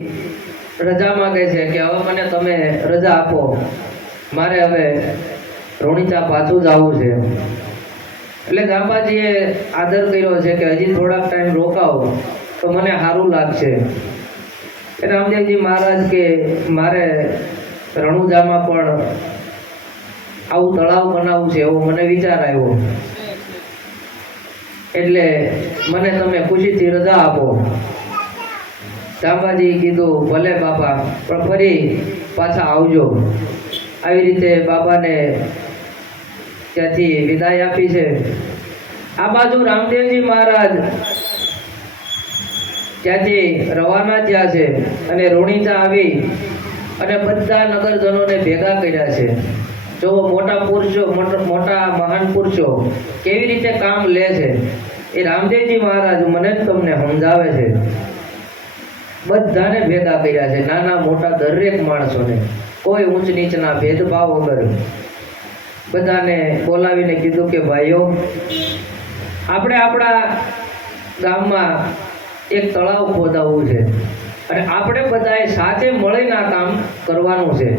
રજા માંગે છે કે હવે મને તમે રજા આપો, મારે હવે રોણીચા પાછું જવું છે. એટલે ગાંબાજીએ આદર કર્યો છે કે હજી થોડાક ટાઈમ રોકાવો તો મને સારું લાગશે. રામદેવજી મહારાજ કે મારે રણુજામાં પણ આવું તળાવ બનાવવું છે એવો મને વિચાર આવ્યો, એટલે મને તમે ખુશીથી રજા આપો. ગાંબાજી કીધું ભલે બાપા, પણ ફરી પાછા આવજો. આવી રીતે બાબાને ત્યાંથી વિદાય આપી છે. આ બાજુ રામદેવજી મહારાજ ત્યાંથી રવાના થયા છે અને રોણીચા આવી અને બધા નગરજનોને ભેગા કર્યા છે. જો મોટા પુરુષો, મોટા મહાન પુરુષો કેવી રીતે કામ લે છે એ રામદેવજી મહારાજ મને જ તમને સમજાવે છે. બધાને ભેગા કર્યા છે, નાના મોટા દરેક માણસોને, કોઈ ઊંચ નીચના ભેદભાવ વગર બધાને બોલાવીને કીધું કે ભાઈઓ, આપણે આપણા ગામમાં એક તળાવ ખોદાવવું છે અને આપણે બધાએ સાથે મળીને આ કામ કરવાનું છે.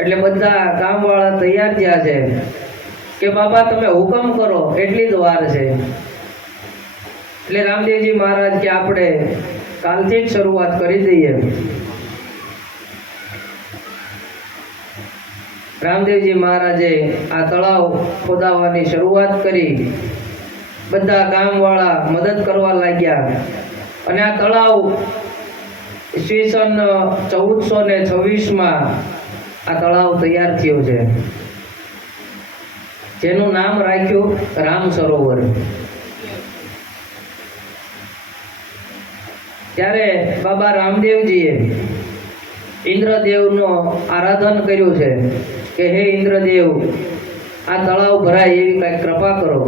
એટલે બધા ગામવાળા તૈયાર થયા છે કે બાબા તમે હુકમ કરો, એટલી જ વાર છે. એટલે રામદેવજી મહારાજ કે આપણે કાલથી જ શરૂઆત કરી દઈએ. રામદેવજી મહારાજે આ તળાવ ખોદાવવાની શરૂઆત કરી. બધા ગામવાળા મદદ કરવા લાગ્યા અને આ તળાવ ઈસવીસન 1426માં આ તળાવ તૈયાર થયું છે, જેનું નામ રાખ્યું રામ સરોવર. ત્યારે બાબા રામદેવજીએ ઇન્દ્રદેવનો આરાધન કર્યું છે કે હે ઇન્દ્રદેવ, આ તળાવ ભરાય એવી કઈ કૃપા કરો.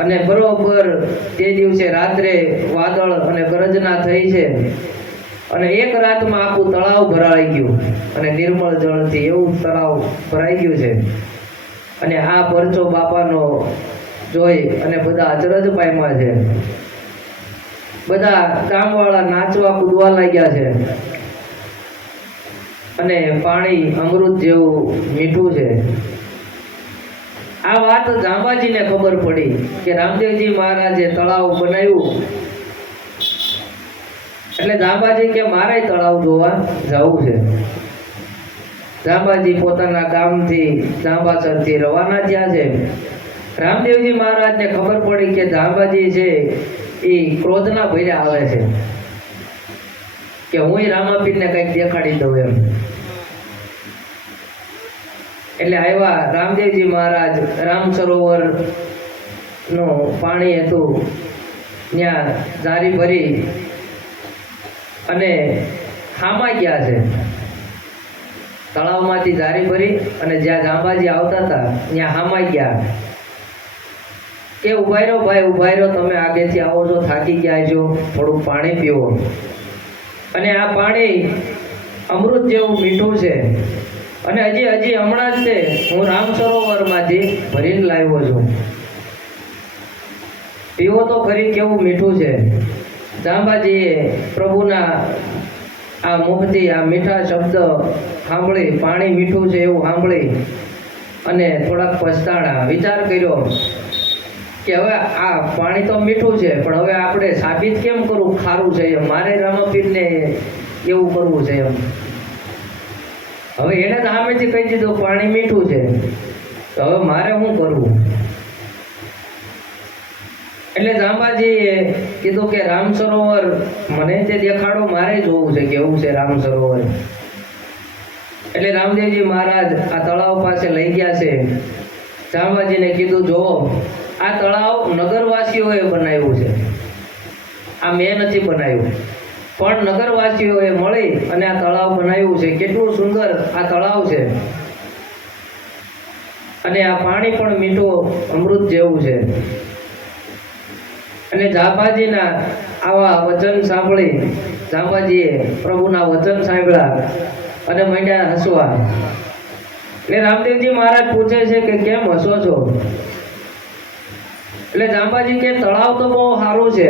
અને બરોબર તે દિવસે રાત્રે વાદળ અને ગરજના થઈ છે અને એક રાતમાં આખું તળાવ ભરાઈ ગયું અને નિર્મળ જળથી એવું તળાવ ભરાઈ ગયું છે. અને આ પરચો બાપાનો જોઈ અને બધા અચરજ પામ્યા છે. બધા ગામવાળા નાચવા કૂદવા લાગ્યા છે અને પાણી અમૃત જેવું મીઠું છે. આ વાત ગાંબાજીને ખબર પડી કે રામદેવજી મહારાજે તળાવ બનાવ્યું. એટલે ગાંબાજી કે મારે તળાવ જોવા જવું છે. ગાંબાજી પોતાના ગામથી જાંબાસરથી રવાના થયા છે. રામદેવજી મહારાજને ખબર પડી કે ગાંબાજી છે એ ક્રોધના ભર્યા આવે છે કે હું રામાપીરને કંઈક દેખાડી દઉં એમ. એટલે આવ્યા રામદેવજી મહારાજ. રામ સરોવર નું પાણી હતું, ત્યાં જારી ભરી અને હામા ગયા છે. તળાવમાંથી જારી ભરી અને જ્યાં ગાંબાજી આવતા હતા ત્યાં હામા ગયા કે ઉભા રહ્યો ભાઈ, ઉભા રહ્યો, તમે આગેથી આવો છો, થાકી ગયા છો, થોડુંક પાણી પીવો. અને આ પાણી અમૃત જેવું મીઠું છે અને હજી હમણાં જ તે હું રામ સરોવરમાંથી ભરીને લાવ્યો છું. પીવો તો ખરી, કેવું મીઠું છે. જાંબાજીએ પ્રભુના આ મુખથી આ મીઠા શબ્દ સાંભળી, પાણી મીઠું છે એવું સાંભળી અને થોડાક પછતાણા. વિચાર કર્યો કે હવે આ પાણી તો મીઠું છે, પણ હવે આપણે સાબિત કેમ કરવું ખારું છે એમ. મારે રામાપીરને એવું કરવું છે એમ. હવે એને તો સામેથી કહી દીધું પાણી મીઠું છે, તો હવે મારે શું કરવું? એટલે જાંબાજીએ કીધું કે રામ સરોવર મને તે દેખાડો, મારે જોવું છે કેવું છે રામ સરોવર. એટલે રામદેવજી મહારાજ આ તળાવ પાસે લઈ ગયા છે. જાંબાજીને કીધું જોવો, આ તળાવ નગરવાસીઓએ બનાવ્યું છે, આ મેં નથી બનાવ્યું, પણ નગરવાસીઓએ મળી અને આ તળાવ બનાવ્યું છે. કેટલું સુંદર આ તળાવ છે અને આ પાણી પણ મીઠું અમૃત જેવું છે. અને જાંબાજીના આવા વચન સાંભળી જાંબાજીએ પ્રભુના વચન સાંભળ્યા અને માંડ્યા હસવા. એટલે રામદેવજી મહારાજ પૂછે છે કે કેમ હસો છો? એટલે જાંબાજી કે તળાવ તો બહુ સારું છે,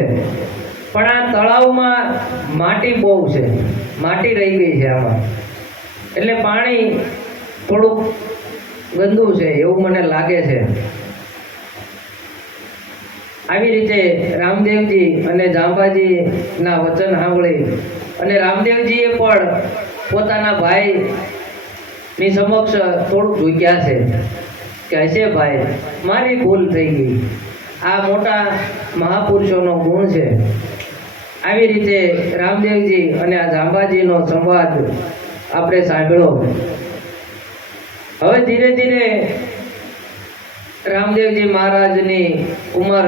પણ આ તળાવમાં માટી બહુ છે, માટી રહી ગઈ છે આમાં, એટલે પાણી થોડુંક ગંદુ છે એવું મને લાગે છે. આવી રીતે રામદેવજી અને જાંબાજીના વચન સાંભળી અને રામદેવજીએ પણ પોતાના ભાઈની સમક્ષ થોડુંક ઝૂક્યા છે કે હશે ભાઈ, મારી ભૂલ થઈ ગઈ. આ મોટા મહાપુરુષોનો ગુણ છે. આવી રીતે રામદેવજી અને આ જાંબાજીનો સંવાદ આપણે સાંભળ્યો. હવે ધીરે ધીરે રામદેવજી મહારાજની ઉંમર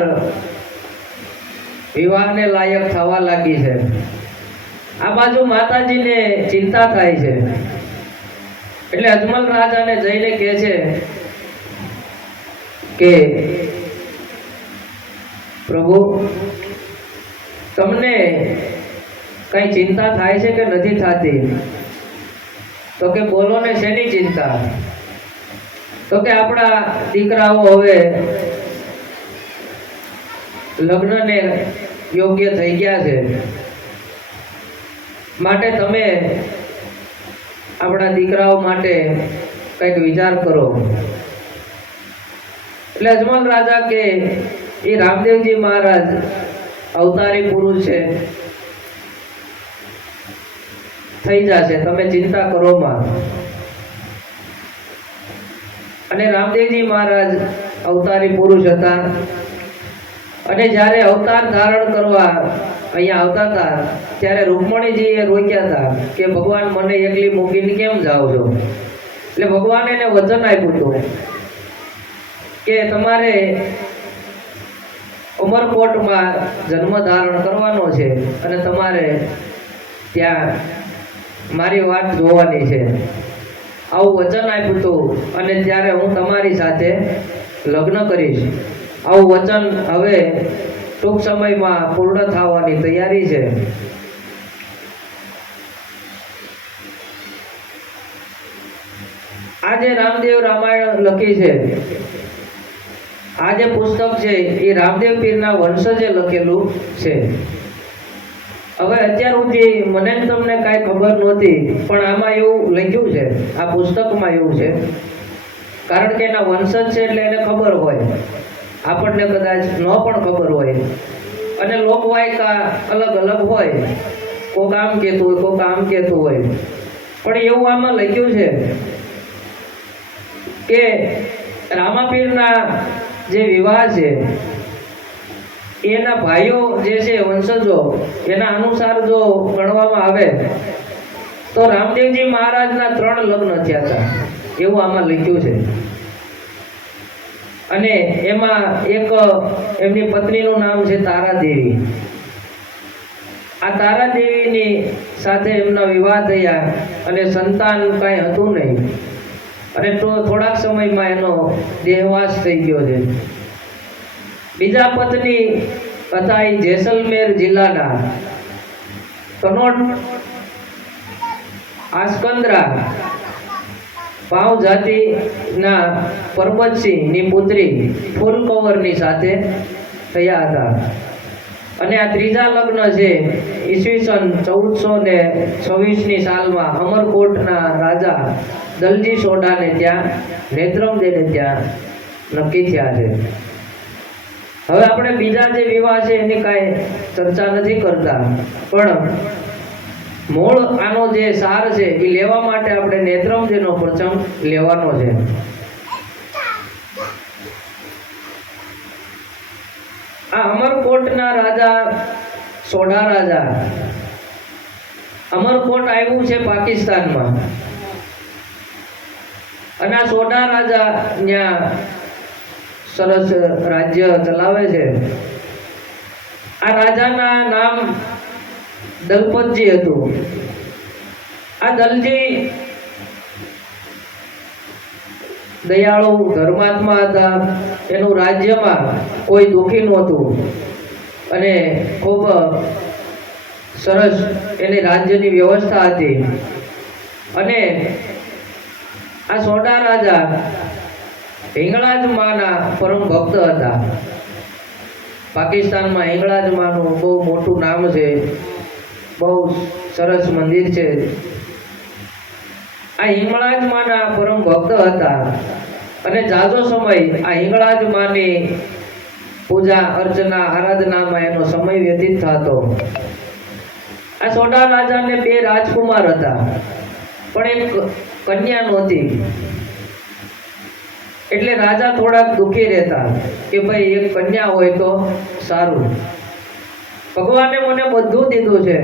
વિવાહને લાયક થવા લાગી છે. આ બાજુ માતાજીને ચિંતા થાય છે, એટલે અજમલ રાજાને જઈને કહે છે કે પ્રભુ, તમને કઈ ચિંતા થાય છે કે નથી થતી? તો કે બોલો ને, શેની ચિંતા? તો કે આપણા દીકરાઓ હવે લગ્નને યોગ્ય થઈ ગયા છે, માટે તમે આપણા દીકરાઓ માટે કંઈક વિચાર કરો. એટલે અજમલ રાજા કે એ રામદેવજી મહારાજ અવતારી પુરુષ છે, થઈ જશે, તમે ચિંતા કરો માં. અને રામદેવજી મહારાજ અવતારી પુરુષ હતા, અને જ્યારે અવતાર ધારણ કરવા અહીંયા આવતા હતા ત્યારે રૂકમણીજીએ રોક્યા હતા કે ભગવાન, મને એકલી મૂકીને કેમ જાઓ છો? એટલે ભગવાને એને વચન આપ્યું હતું કે તમારે ઉમરકોટમાં જન્મ ધારણ કરવાનો છે અને તમારે ત્યાં મારી વાત જોવાની છે. આવું વચન આપ્યું હતું, અને ત્યારે હું તમારી સાથે લગ્ન કરીશ. આવું વચન હવે ટૂંક સમયમાં પૂર્ણ થવાની તૈયારી છે. આજે રામદેવ રામાયણ લખી છે, આ જે પુસ્તક છે એ રામદેવ પીરના વંશજે લખેલું છે. હવે અત્યાર સુધી મને તમને કાંઈ ખબર નહોતી, પણ આમાં એવું લખ્યું છે, આ પુસ્તકમાં એવું છે, કારણ કે એના વંશજ છે એટલે એને ખબર હોય, આપણને કદાચ ન પણ ખબર હોય. અને લોકવાયકા અલગ અલગ હોય, કોક આમ કહેતું હોય, કોક આમ કહેતું હોય, પણ એવું આમાં લખ્યું છે કે રામાપીરના જે વિવાહ છે એના ભાઈઓ જે છે વંશજો, એના અનુસાર જો ગણવામાં આવે તો રામદેવજી મહારાજના 3 લગ્ન થયા હતા, એવું આમાં લખ્યું છે. અને એમાં એક એમની પત્નીનું નામ છે તારાદેવી. આ તારાદેવીની સાથે એમના વિવાહ થયા અને સંતાન કાંઈ હતું નહીં, અને થોડાક સમયમાં એનો દેહવાસ થઈ ગયો છે. બીજા પત્ની હતા એ જેસલમેર જિલ્લાના કનોટ આસ્કંદ્રા પાવ જાતિના પરબતસિંહની પુત્રી ફૂલકંવરની સાથે થયા હતા. અને આ ત્રીજા લગ્ન છે ઈસવીસન 1426ની સાલમાં અમરકોટના રાજા દલજી સોઢાને ત્યાં નેત્રમદેને ત્યાં નક્કી થયા છે. હવે આપણે બીજા જે વિવાહ છે એની કાંઈ ચર્ચા નથી કરતા, પણ મૂળ આનો જે સાર છે એ લેવા માટે આપણે નેત્રમદેનો પ્રસંગ લેવાનો છે. આ અમરકોટના રાજા સોઢા રાજા, અમરકોટ આવ્યું છે પાકિસ્તાનમાં, અને આ સોઢા રાજા ત્યાં સરસ રાજ્ય ચલાવે છે. આ રાજાના નામ દલપતજી હતું. આ દલજી દયાળુ ધર્માત્મા હતા. એનું રાજ્યમાં કોઈ દુઃખી નહોતું, અને ખૂબ સરસ એની રાજ્યની વ્યવસ્થા હતી. અને આ સોઢા રાજા હિંગળાજ માના પરમ ભક્ત હતા. પાકિસ્તાનમાં હિંગળાજ માનું બહુ મોટું નામ છે, બહુ સરસ મંદિર છે. આ હિંગળાજ માના પરમ ભક્ત હતા અને જાજો સમય આ હિંગળાજ માની પૂજા અર્ચના આરાધનામાં એનો સમય વ્યતીત થતો. આ સોઢા રાજાને 2 રાજકુમાર હતા, પણ એક કન્યા નહોતી. એટલે રાજા થોડાક દુઃખી રહેતા કે ભાઈ એક કન્યા હોય તો સારું. ભગવાને મને બધું દીધું છે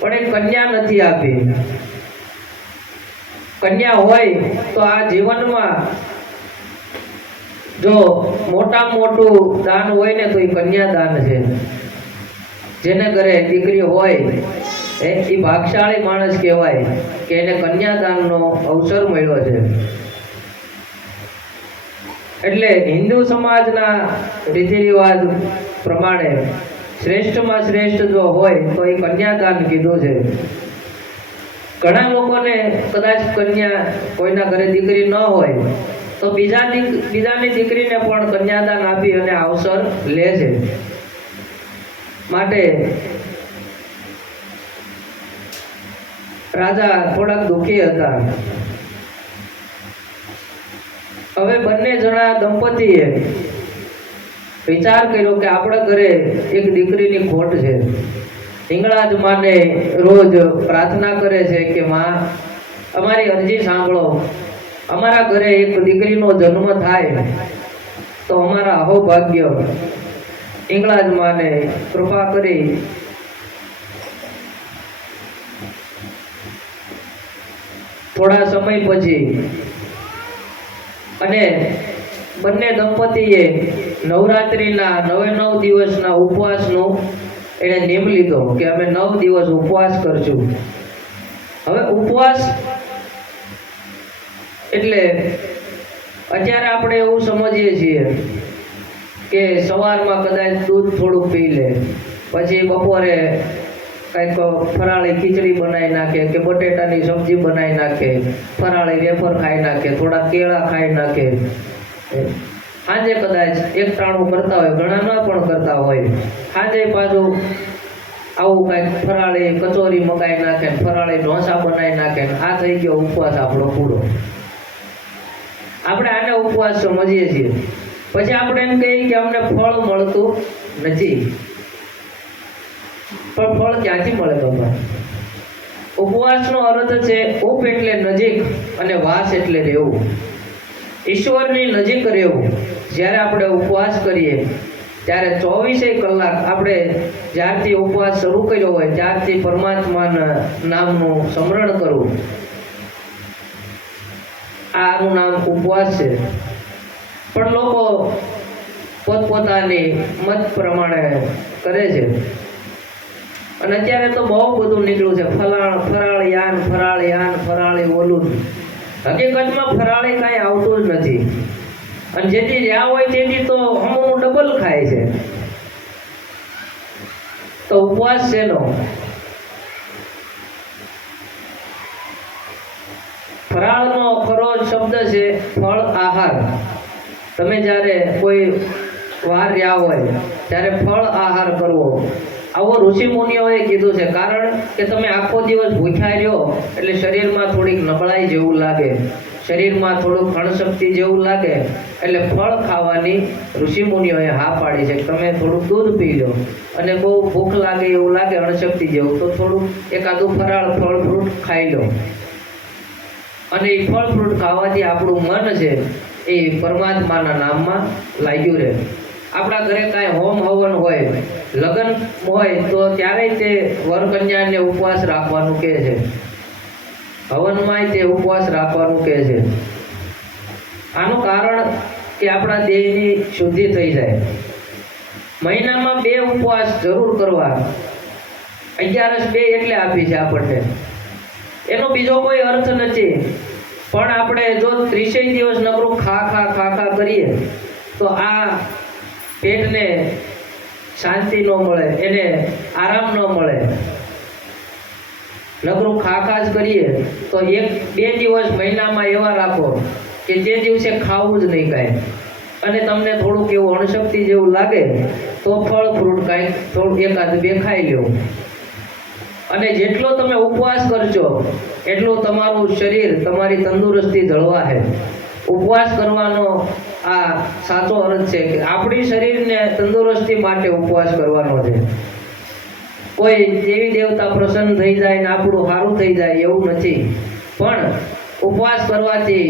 પણ એક કન્યા નથી આપી. કન્યા હોય તો આ જીવનમાં જો મોટામાં મોટું દાન હોય ને તો એ કન્યા દાન છે. જેને ઘરે દીકરી હોય એ ભાગશાળી માણસ કહેવાય કે એને કન્યાદાનનો અવસર મળ્યો છે. એટલે હિન્દુ સમાજના રીતિ રિવાજ પ્રમાણે શ્રેષ્ઠમાં શ્રેષ્ઠ જો હોય તો એ કન્યાદાન કીધું છે. ઘણા લોકોને કદાચ કન્યા કોઈના ઘરે દીકરી ન હોય તો બીજાની દીકરીને પણ કન્યાદાન આપી અને અવસર લે છે. માટે રાજા થોડાક દુઃખી હતા. હવે બંને જણા દંપતીએ વિચાર કર્યો કે આપણા ઘરે એક દીકરીની ખોટ છે. હિંગળાજ માને રોજ પ્રાર્થના કરે છે કે માં, અમારી અરજી સાંભળો, અમારા ઘરે એક દીકરીનો જન્મ થાય તો અમારા અહોભાગ્ય. હિંગળાજ માને કૃપા કરી થોડા સમય પછી અને બંને દંપતીએ નવરાત્રિના 9 દિવસના ઉપવાસનું એને નિયમ લીધો કે અમે 9 દિવસ ઉપવાસ કરશું. હવે ઉપવાસ એટલે અત્યારે આપણે એવું સમજીએ છીએ કે સવારમાં કદાચ દૂધ થોડુંક પી લે, પછી બપોરે કંઈક ફરાળી ખીચડી બનાવી નાખે કે બટેટાની સબ્જી બનાવી નાખે, ફરાળી વેફર ખાઈ નાખે, થોડા કેળા ખાઈ નાખે. સાંજે કદાચ એકટાણું કરતા હોય, ઘણા ન પણ કરતા હોય. સાંજે પાછું આવું કંઈક ફરાળી કચોરી મગાવી નાખે, ફરાળી ઢોસા બનાવી નાખે. આ થઈ ગયો ઉપવાસ આપણો પૂરો. આપણે આને ઉપવાસ સમજીએ છીએ. પછી આપણે એમ કહીએ કે અમને ફળ મળતું નથી. પણ ફળ ક્યાંથી મળે બાબા? ઉપવાસનો અર્થ છે ઉપ એટલે નજીક અને વાસ એટલે રહેવું. ઈશ્વરની નજીક રહેવું. જ્યારે આપણે ઉપવાસ કરીએ ત્યારે 24 કલાક આપણે જ્યારથી ઉપવાસ શરૂ કર્યો હોય ત્યારથી પરમાત્માના નામનું સ્મરણ કરવું. આનું નામ ઉપવાસ છે. પણ લોકો પોતપોતાની મત પ્રમાણે કરે છે. અને અત્યારે તો બહુ બધું નીકળ્યું છે, ફરાળી આન, ફરાળી આન, ફરાળી ઓલું. હકીકતમાં ફરાળી કાંઈ આવતું જ નથી. અને જેથી રહ્યા હોય તેથી તો અમુક ડબલ ખાય છે. તો ઉપવાસ શેનો? ફરાળનો ખરો શબ્દ છે ફળ આહાર. તમે જ્યારે કોઈ વાર રહ્યા હોય ત્યારે ફળ આહાર કરવો, આવો ઋષિ મુનિઓએ કીધું છે. કારણ કે તમે આખો દિવસ ભૂખ્યા રહ્યો એટલે શરીરમાં થોડીક નબળાઈ જેવું લાગે, શરીરમાં થોડુંક અણશક્તિ જેવું લાગે. એટલે ફળ ખાવાની ઋષિ મુનિઓએ હા પાડી છે. તમે થોડુંક દૂધ પી લો અને બહુ ભૂખ લાગે એવું લાગે અણશક્તિ જેવું તો થોડુંક એકાદું ફરાળ ફળ ફ્રૂટ ખાઈ લો. અને એ ફળ ફ્રૂટ ખાવાથી આપણું મન છે એ પરમાત્માના નામમાં લાગ્યું રહે. આપણા ઘરે કાંઈ હોમ હવન હોય, લગ્ન હોય તો ત્યારે તે વર કન્યાને ઉપવાસ રાખવાનું કહે છે. હવનમાંય તે ઉપવાસ રાખવાનું કહે છે. આનું કારણ કે આપણા દેહની શુદ્ધિ થઈ જાય. મહિનામાં 2 ઉપવાસ જરૂર કરવા. 11 2 એટલે આપી છે આપણને. એનો બીજો કોઈ અર્થ નથી. પણ આપણે જો 30 દિવસ નકરું ખા કરીએ તો આ પેટને શાંતિ ન મળે, એને આરામ ન મળે. નકરું ખા જ કરીએ તો 1-2 દિવસ મહિનામાં એવા રાખો કે જે દિવસે ખાવું જ નહીં કાંઈ, અને તમને થોડુંક એવું અણશક્તિ જેવું લાગે તો ફળ ફ્રૂટ કાંઈક થોડું એકાદ બે ખાઈ લ્યો. અને જેટલો તમે ઉપવાસ કરશો એટલું તમારું શરીર, તમારી તંદુરસ્તી જળવા છે. ઉપવાસ કરવાનો આ સાચો અર્થ છે કે આપણી શરીરને તંદુરસ્તી માટે ઉપવાસ કરવાનો છે. કોઈ દેવી દેવતા પ્રસન્ન થઈ જાય ને આપણું સારું થઈ જાય એવું નથી. પણ ઉપવાસ કરવાથી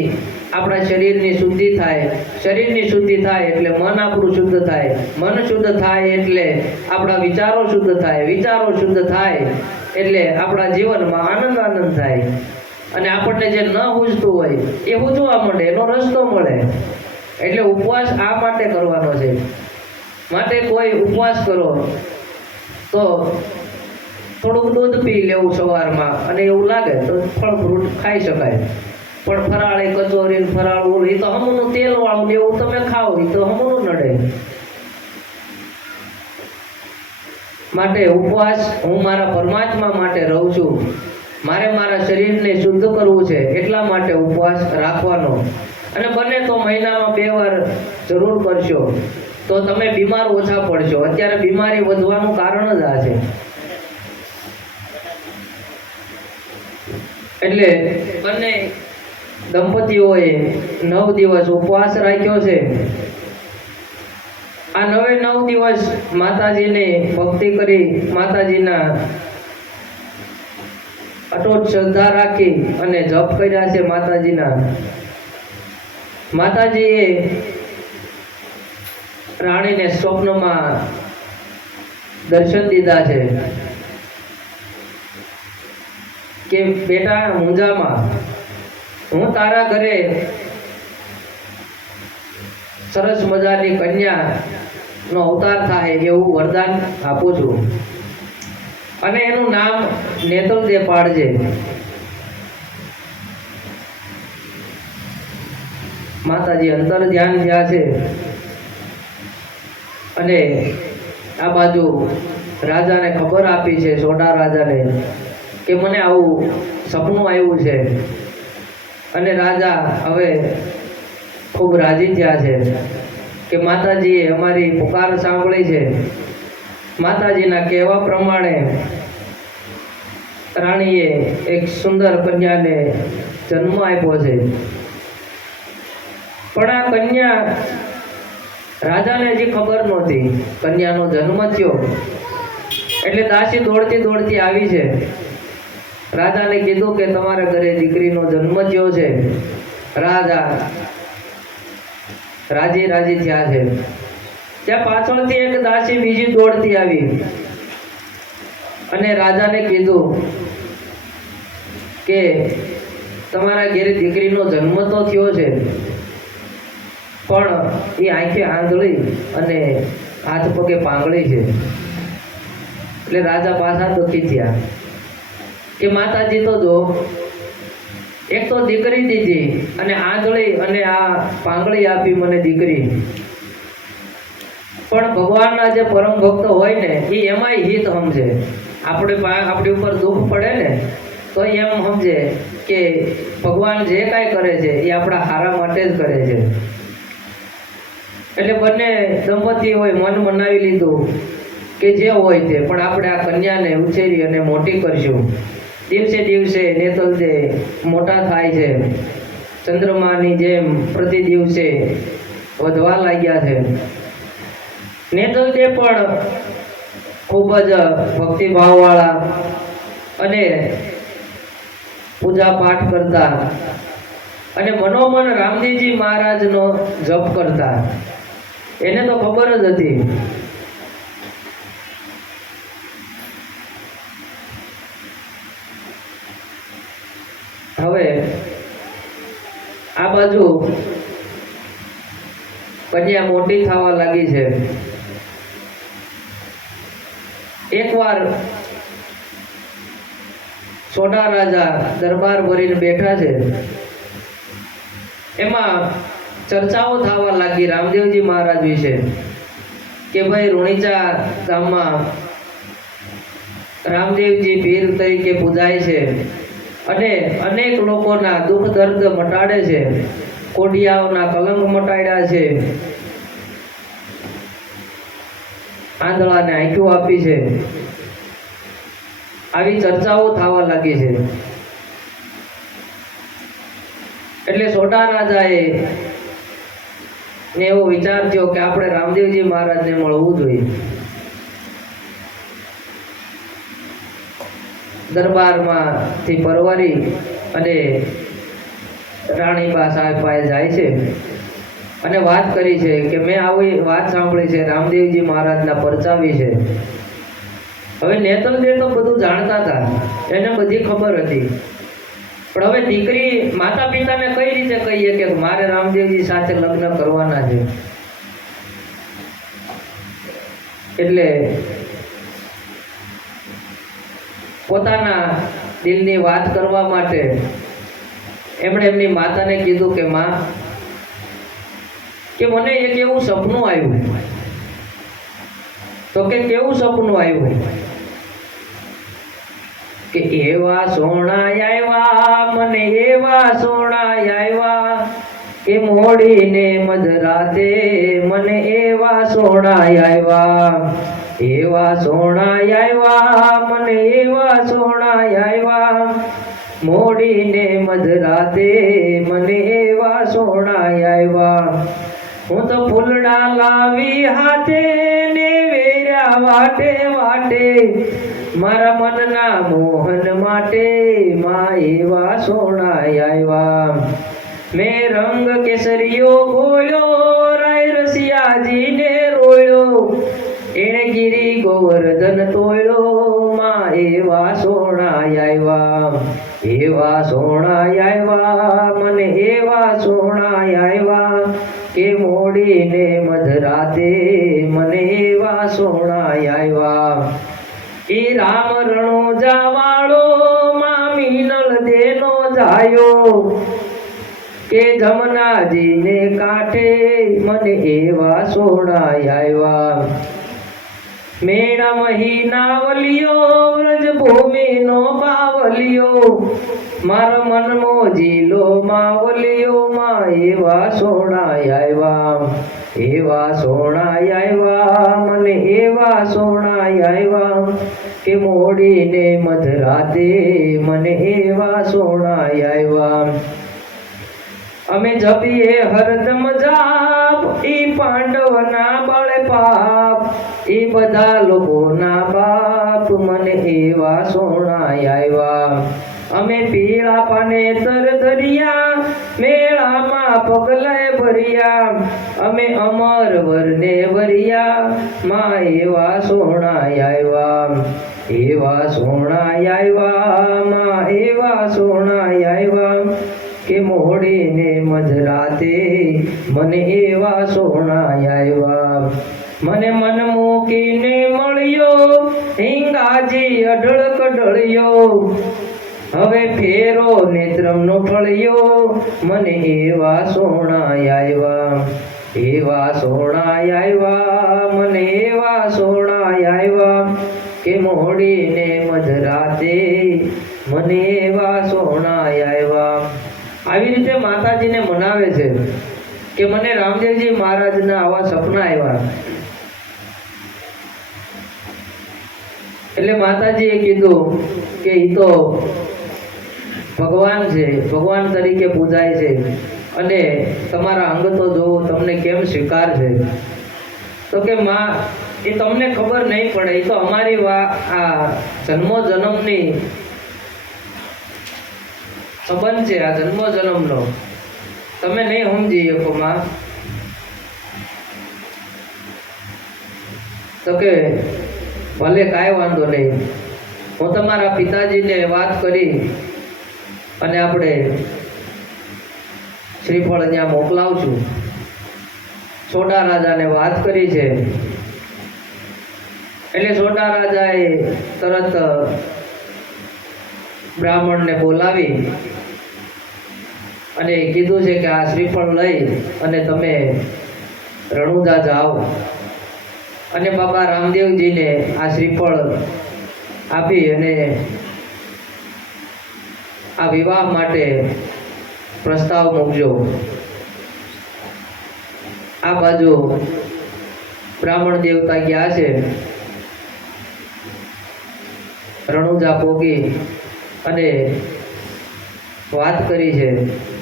આપણા શરીરની શુદ્ધિ થાય. શરીરની શુદ્ધિ થાય એટલે મન આપણું શુદ્ધ થાય. મન શુદ્ધ થાય એટલે આપણા વિચારો શુદ્ધ થાય. વિચારો શુદ્ધ થાય એટલે આપણા જીવનમાં આનંદ થાય. અને આપણને જે ન સૂઝતું હોય એ સૂઝવા મળે, એનો રસ્તો મળે. એટલે ઉપવાસ આ માટે કરવાનો છે. માટે કોઈ ઉપવાસ કરો તો થોડુંક દૂધ પી લેવું સવારમાં, અને એવું લાગે તો ફળ ફ્રૂટ ખાઈ શકાય. પણ ફરાળી કચોરી, ફરાળું એ તો હમુનું તેલ વાળું એવું તમે ખાઓ એ તો હમુનું નડે. માટે ઉપવાસ હું મારા પરમાત્મા માટે રહું છું. મારે મારા શરીરને શુદ્ધ કરવું છે, એટલા માટે ઉપવાસ રાખવાનો. અને બને તો મહિનામાં 2 વાર જરૂર કરશો તો તમે બીમાર ઓછા પડશો. અત્યારે બીમારી વધવાનું કારણ જ આ છે. એટલે બંને દંપતીઓએ 9 દિવસ ઉપવાસ રાખ્યો છે. આ 9 દિવસ માતાજીની ભક્તિ કરી, માતાજીના અટૂટ શ્રદ્ધા રાખી અને જપ કર્યા છે માતાજીના. માતાજીએ રાણીને સ્વપ્નમાં દર્શન દીધા છે કે બેટા મુંજામાં, હું તારા ઘરે સરસ મજાની કન્યાનો અવતાર થાય એવું વરદાન આપું છું. અને એનું નામ નેતલદે પાડજે. માતાજી અંતર ધ્યાન થયા છે. અને આ બાજુ રાજાને ખબર આપી છે, સોડા રાજાને, કે મને આવું સપનું આવ્યું છે. અને રાજા હવે ખૂબ રાજી થયા છે કે માતાજીએ અમારી પુકાર સાંભળી છે. માતાજીના કહેવા પ્રમાણે રાણીએ એક સુંદર કન્યાને જન્મ આપ્યો છે. પણ આ કન્યા, રાજાને હજી ખબર નહોતી કન્યાનો જન્મ થયો. એટલે દાસી દોડતી દોડતી આવી છે. રાજાને કીધું કે તમારા ઘરે દીકરીનો જન્મ થયો છે. રાજા રાજી થયા છે. ત્યાં પાછળથી એક દાસી બીજી દોડતી આવી અને રાજાને કીધું કે તમારા ઘરે દીકરીનો જન્મ તો થયો છે, પણ એ આંખે આંધળી અને હાથ પગે પાંગળી છે. એટલે રાજા પાછા દુઃખી થયા કે માતાજી તો જો એક તો દીકરી દીધી અને આંધળી અને આ પાંગળી આપી મને દીકરી. પણ ભગવાનના જે પરમ ભક્ત હોય ને એ એમાંય હિત સમજે. આપણી ઉપર દુઃખ પડે ને તો એમ સમજે કે ભગવાન જે કાંઈ કરે છે એ આપણા સારા માટે જ કરે છે. એટલે બંને દંપતીઓએ મન મનાવી લીધું કે જે હોય તે, પણ આપણે આ કન્યાને ઉછેરી અને મોટી કરશું. દિવસે દિવસે નેતલદે મોટા થાય છે. ચંદ્રમાની જેમ પ્રતિ દિવસે વધવા લાગ્યા છે. નેતલદે પણ ખૂબ જ ભક્તિભાવવાળા અને પૂજા પાઠ કરતા અને મનોમન રામદેવજી મહારાજનો જપ કરતા. એને તો ખબર જ હતી. હવે આ બાજુ કન્યા મોટી થવા લાગી છે. એકવાર સોડા રાજા દરબાર ભરીને બેઠા છે. એમાં ચર્ચાઓ થવા લાગી રામદેવજી મહારાજ વિશે કે ભાઈ રૂણીચા ગામમાં રામદેવજી પીર તરીકે પૂજાય છે અને અનેક લોકોના દુઃખ દર્દ મટાડે છે. કોડિયાઓના કલંક મટાડ્યા છે. આંધળાને આંખો આપી છે, આવી ચર્ચાઓ થવા લાગી છે. એટલે સોઢા રાજાએ ને એવો વિચાર થયો કે આપણે રામદેવજી મહારાજને મળવું જોઈએ. દરબારમાંથી પરવારી અને રાણીબા સાહેબ પાસે જાય છે અને વાત કરી છે કે મેં આવી વાત સાંભળી છે રામદેવજી મહારાજના પરચા વિશે. હવે નેતલ દે તો બધું જાણતા હતા, એને બધી ખબર હતી, પણ હવે દીકરી માતા પિતાને કઈ રીતે કહીએ કે મારે રામદેવજી સાથે લગ્ન કરવાના છે. એટલે પોતાના દિલની વાત કરવા માટે એમણે એમની માતાને કીધું કે માં, કે મને એક એવું સપનું આવ્યું. તો કે કેવું સપનું આવ્યું? કે એવા સોના આવ્યા મને, એવા સોના આવ્યા કે મોડીને મધરાતે મને એવા સોના આવ્યા. એવા સોના આવ્યા મને, એવા સોના આવ્યા મોડીને મધરાતે મને એવા સોના આવ્યા. હું તો ફૂલડા લાવી હાથે ને વેર્યા વાટે વાટે મારા મનના મોહન માટે માં એવા સોના આવ્યા. મેં રંગ કેસરીયો ગોળ્યો, રાય રસિયાજીને રોળ્યો, એણે ગિરી ગોવર્ધન તોળ્યો માં એવા સોના આવ્યા. એવા સોના આવ્યા મને, એવા સોના આવ્યા કે મોડીને મધરાતે મને એવા સોના આવ્યા. એ રામ રણુજા વાળો માં મીનળ દેનો જાયો કે જમનાજીને કાંઠે મને એવા સોના આવ્યા. મેણા મહિના વલિયો વ્રજ ભૂમિનો બાવલિયો મારા મનમો જીલો માવલિયો માં એવા સોના આવ્યા. એવા સોના આવ્યા મને, એવા સોના આવ્યા કે મોડીને મધરાતે મને એવા સોના આવ્યા. અમે જપીએ હરદમ જાપ, ઈ પાંડવના બળે પાપ, ઈ બધા લોકોના બાપ મને એવા સોના આવ્યા. અમે પીળા પાને તર ધરિયા, મેળામાં પગલે ભર્યા, અમે અમર વરને ભર્યા માં એવા સોના આવ્યા. એવા સોના આવ્યા માં, એવા સોના આવ્યા કે મોડીને મધરાતે મને એવા સોના આવ્યા. મને મન મૂકીને મળ્યો હિંગાજી અઢળ કઢળ્યો, હવે ફેરો નેત્રમનો ફળ્યો મને એવા સોના આવ્યા. એવા સોના આવ્યા મને, એવા સોના આવ્યા કે મોડીને મધરાતે મને એવા સોના આવ્યા. આવી રીતે માતાજીને મનાવે છે કે મને રામદેવજી મહારાજના આવા સપના આવ્યા. એટલે માતાજીએ કીધું કે એ તો ભગવાન છે, ભગવાન તરીકે પૂજાય છે અને તમારા અંગ તો જોવો તમને કેમ સ્વીકાર છે. તો કે માં, એ તમને ખબર નહીં પડે, એ તો અમારી આ જન્મો જન્મની સંબંધ છે, આ જન્મો જન્મનો તમે નહીં સમજી શકો માં. તો કે ભલે કાંઈ વાંધો નહીં, હું તમારા પિતાજીને વાત કરી અને આપણે શ્રીફળ અહીંયા મોકલાવું છું. સોઢા રાજાને વાત કરી છે એટલે સોઢા રાજાએ તરત બ્રાહ્મણને બોલાવી અને કીધું છે કે આ શ્રીફળ લઈ અને તમે રણુજા જાઓ અને બાબા રામદેવજીને આ શ્રીફળ આપી અને આ વિવાહ માટે પ્રસ્તાવ મૂકજો. આ બાજુ બ્રાહ્મણ દેવતા ગયા છે, રણુજા પોગી અને વાત કરી છે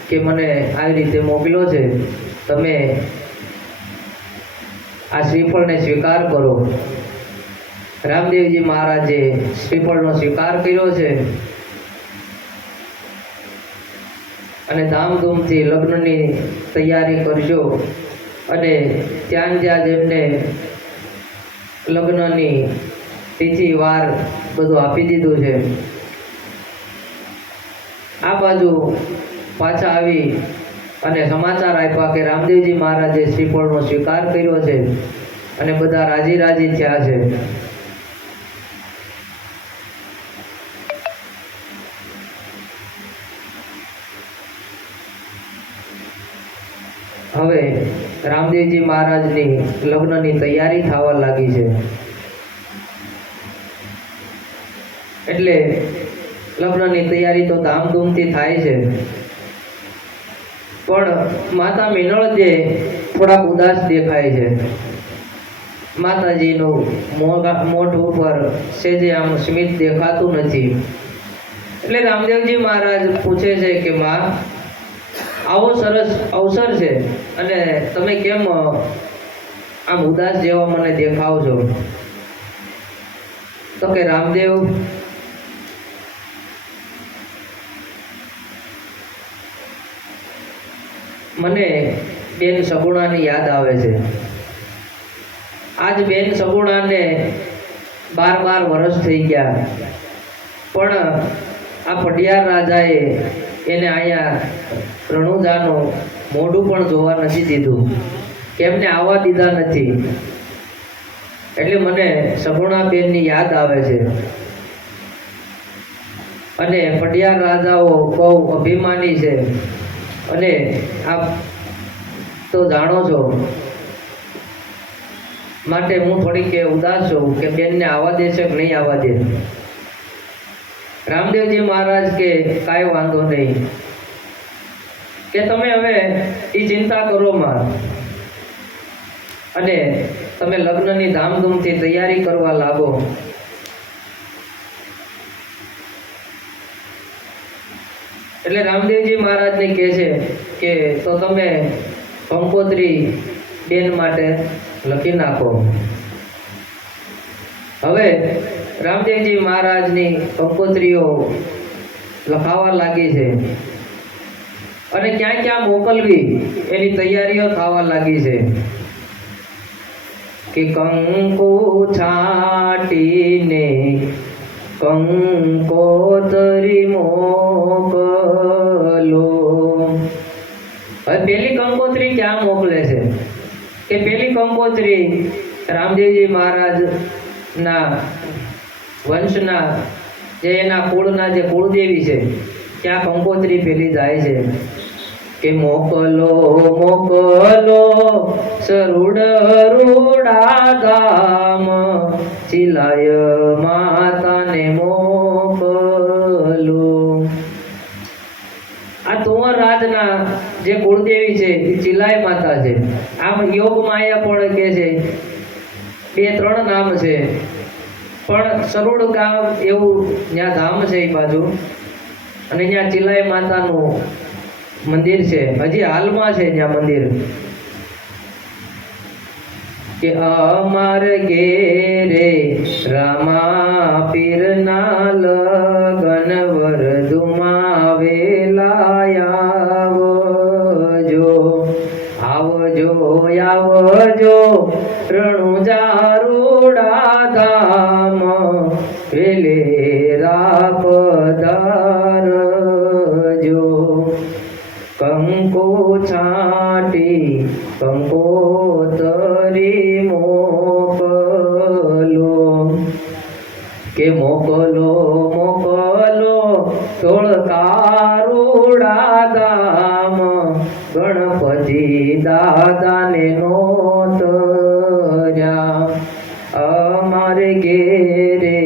કે મને આવી રીતે મોકલ્યો છે, તમે આ શ્રીફળને સ્વીકાર કરો. રામદેવજી મહારાજે શ્રીફળનો સ્વીકાર કર્યો છે અને ધામધૂમથી લગ્નની તૈયારી કરજો. અને ત્યાં જ્યાં જેમને લગ્નની તિથિ વાર બધું આપી દીધું છે. આ બાજુ પાછા આવી અને સમાચાર આપ્યા કે રામદેવજી મહારાજે શ્રીફળનો સ્વીકાર કર્યો છે અને બધા રાજી રાજી થયા છે. હવે રામદેવજી મહારાજની લગ્નની તૈયારી થવા લાગી છે. એટલે લગ્નની તૈયારી તો ધામધૂમથી થાય છે, પણ માતા મિનળજે થોડાક ઉદાસ દેખાય છે. માતાજીનું મોઢ ઉપર સેજે આમ સ્મિત દેખાતું નથી. એટલે રામદેવજી મહારાજ પૂછે છે કે માં, આવો સરસ અવસર છે અને તમે કેમ આમ ઉદાસ જેવા મને દેખાવ છો? તો કે રામદેવ, મને બેન સગુણાની યાદ આવે છે. આજ બેન સગુણાને 12 વર્ષ થઈ ગયા, પણ આ પઢિયાર રાજાએ એને અહીંયા રણુજાનું મોઢું પણ જોવા નથી દીધું, કેમને આવવા દીધા નથી. એટલે મને સગુણાબેનની યાદ આવે છે. અને પઢિયાર રાજાઓ બહુ અભિમાની છે અને આપ તો જાણો છો, માટે હું થોડીક ઉદાસ છું કે બેનને આવવા દે છે કે નહીં આવવા દે. રામદેવજી મહારાજ કે કાંઈ વાંધો નહીં, કે તમે હવે એ ચિંતા કરો માં, અને તમે લગ્નની ધામધૂમથી તૈયારી કરવા લાગો. એટલે રામદેવજી મહારાજને કહે છે કે તો તમે કંકોત્રી બેન માટે લખી નાખો. હવે રામદેવજી મહારાજની કંકોત્રીઓ લખાવા લાગી છે અને ક્યાં ક્યાં મોકલવી એની તૈયારીઓ થવા લાગી છે. કે કંકુ છાટીને કંકોત્રી મોકલો. હવે પેલી કંકોત્રી ક્યાં મોકલે છે? કે પેલી કંકોત્રી રામદેવજી મહારાજના વંશના જે એના કુળના જે કુળદેવી છે ત્યાં કંકોત્રી પેલી જાય છે. કે મોકલો મોકલો સરુડ રૂડા ગામ, ચિલાય માતાને મોકલો. આ તુંવર રાજના જે કુળદેવી છે એ ચિલાય માતા છે. આમ યોગ માયા પણ કે છે, 2-3 નામ છે, પણ સરુડ ગામ એવું ત્યાં ધામ છે એ બાજુ, અને ત્યાં ચિલાય માતાનું મંદિર છે, હજી હાલમાં છે ત્યાં મંદિર. કે અમાર ઘેરે રામા પીરના લગન વરદુમાં વેલા આવજો, આવજો આવજો રણુજા રૂડા ધામ, વેલેરા પધારજો. કંકો છાટી કંકોતરી મોકલો. કે મોકલો મોકલો ધોળકારુડા ધામ, ગણપતિ દાદાને નોતર્યા. અમારે ઘેરે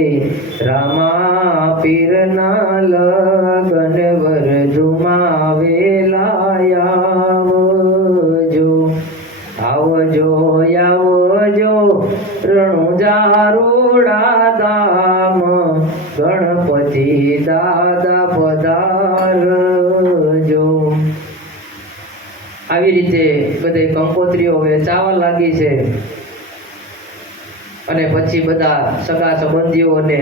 રામા પીરના લગન વરજુમાં વેલા આવજો, આવજો આવજો દાદા પધારજો. આવી રીતે બધે કંકોત્રીઓ વેચાવા લાગી છે અને પછી બધા સગા સંબંધીઓને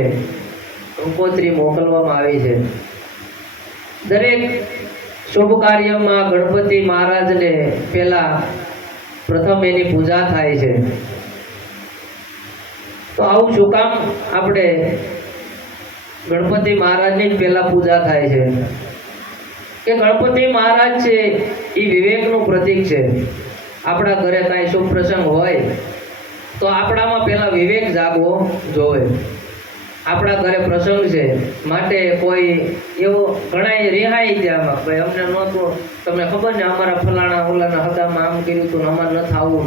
કંકોત્રી મોકલવામાં આવી છે. દરેક શુભ કાર્યમાં ગણપતિ મહારાજને પહેલા પ્રથમ એની પૂજા થાય છે. તો આવું શું કામ આપણે ગણપતિ મહારાજની પહેલા પૂજા થાય છે? કે ગણપતિ મહારાજ છે એ વિવેકનું પ્રતીક છે. આપણા ઘરે કાંઈ શુભ પ્રસંગ હોય તો આપણામાં પહેલા વિવેક જાગવો જોવે. આપણા ઘરે પ્રસંગ છે માટે કોઈ એવો ઘણા રિહાઈ ત્યાંમાં ભાઈ અમને નહોતું, તમને ખબર ને અમારા ફલાણા ઓલાના હગામાં આમ કર્યું હતું ને અમારે નથી આવવું,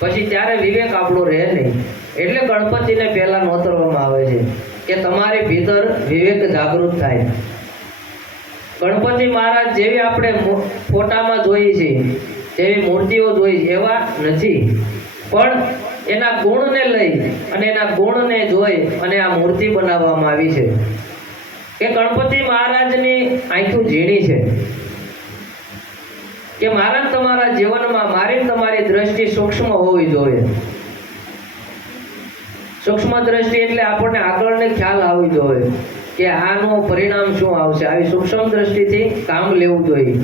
પછી ત્યારે વિવેક આપણો રહે નહીં. એટલે ગણપતિને પહેલા નોતરવામાં આવે છે કે તમારી ભીતર વિવેક જાગૃત થાય. ગણપતિ મહારાજ જેવી આપણે ફોટામાં જોઈએ છીએ, જેવી મૂર્તિઓ જોઈ એવા નથી, પણ એના ગુણને લઈ અને એના ગુણને જોઈ અને આ મૂર્તિ બનાવવામાં આવી છે. કે ગણપતિ મહારાજની આંખો ઝીણી છે કે મારા તમારા જીવનમાં મારી તમારી દ્રષ્ટિ સૂક્ષ્મ હોવી જોઈએ. સૂક્ષ્મ દ્રષ્ટિ એટલે આપણને આગળને ખ્યાલ આવવી જોઈએ કે આનું પરિણામ શું આવશે. આવી સૂક્ષ્મ દ્રષ્ટિથી કામ લેવું જોઈએ.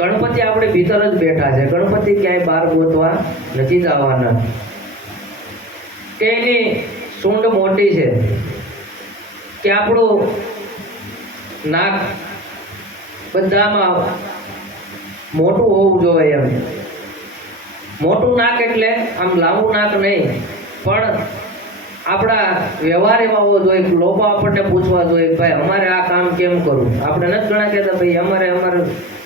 ગણપતિ આપણે ભીતર જ બેઠા છે, ગણપતિ ક્યાંય બહાર ગોતવા નથી જવાના. કે એની સૂંઢ મોટી છે કે આપણું નાક બધામાં મોટું હોવું જોઈએ. એમ મોટું નાક એટલે આમ લાંબુ નાક નહીં, પણ આપણા વ્યવહાર એવા હોવો જોઈએ. લોકો આપણને પૂછવા જોઈએ ભાઈ અમારે આ કામ કેમ કરવું. આપણે નથી ઘણા કહેતા ભાઈ અમારે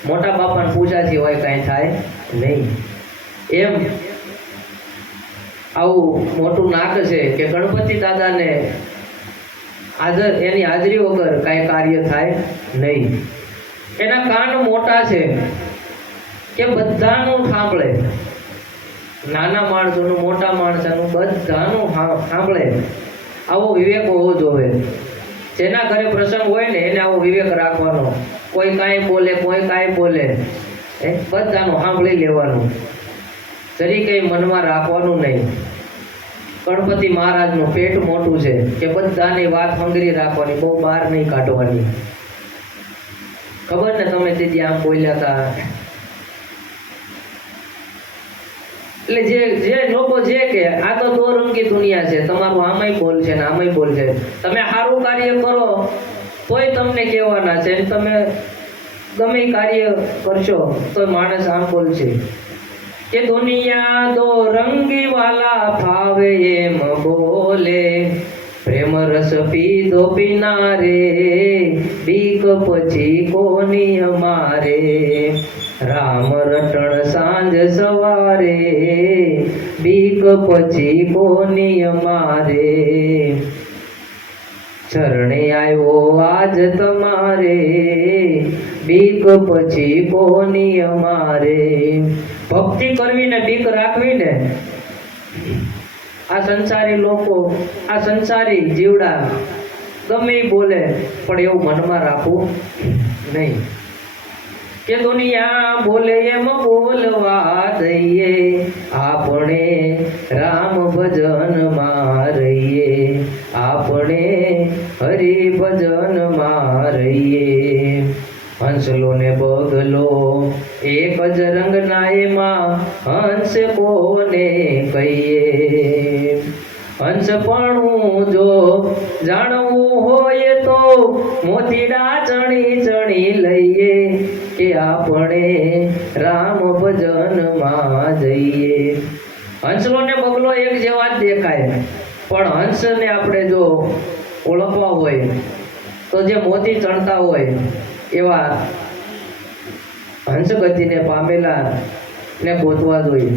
મોટા બાપાને પૂછાથી હોય કાંઈ થાય નહીં. એમ આવું મોટું નાક છે કે ગણપતિ દાદાને એની હાજરી વગર કાંઈ કાર્ય થાય નહીં. એના કાન મોટા છે કે બધાનું સાંભળે, નાના માણસોનું મોટા માણસોનું બધાનું સાંભળે. આવો વિવેક હોવો જોઈએ. જેના ઘરે પ્રસંગ હોય ને એને આવો વિવેક રાખવાનો. કોઈ કાંઈ બોલે, કોઈ કાંઈ બોલે, બધાનું સાંભળી લેવાનું, જરી કંઈ મનમાં રાખવાનું નહીં. ગણપતિ મહારાજનું પેટ મોટું છે કે બધાની વાત હંગરી રાખવાની, બહુ બહાર નહીં કાઢવાની. ખબર ને તમે તેથી આમ બોલ્યા હતા. એટલે જે લોકો જે કે આ તો દોરંગી દુનિયા છે, તમારું આમાંય બોલ છે ને આમાંય બોલ છે. તમે સારું કાર્ય કરો તોય તમને કહેવાના છે, તમે ગમે કાર્ય કરશો તો માણસ આમ બોલશે કે દુનિયા દો રંગી વાલા ફાવે એમ બોલે, પ્રેમ રસ પીધો પીનારે બીક પછી કોની અમારે, રામ રટણ સાંજ સવારે બીક પછી કોની અમારે, ચરણે આવ્યો આજ તમારે બીક પછી કોની અમારે. ભક્તિ કરવી ને બીક રાખવી ને આ સંસારી લોકો, આ સંસારી જીવડા ગમે બોલે પણ એવું મનમાં રાખવું નહીં કે દુનિયા બોલે એમ બોલવા દઈએ, આપણે રામ ભજનમાં રહીએ, આપણે હરિ ભજનમાં રહીએ. હંસલો ને બગલો એક જ રંગના એમાં હંસ કોને કહીએ. હંસપણું જો જાણવું હોય તો મોતીડા ચણી ચણી લઈએ, કે આપણે રામ ભજનમાં જઈએ. હંસલો ને બગલો એક જેવા જ દેખાય, પણ હંસને આપણે જો ઓળખવા હોય તો જે મોતી ચણતા હોય એવા હંસ ગતિને પામેલા ને ગોતવા જોઈએ.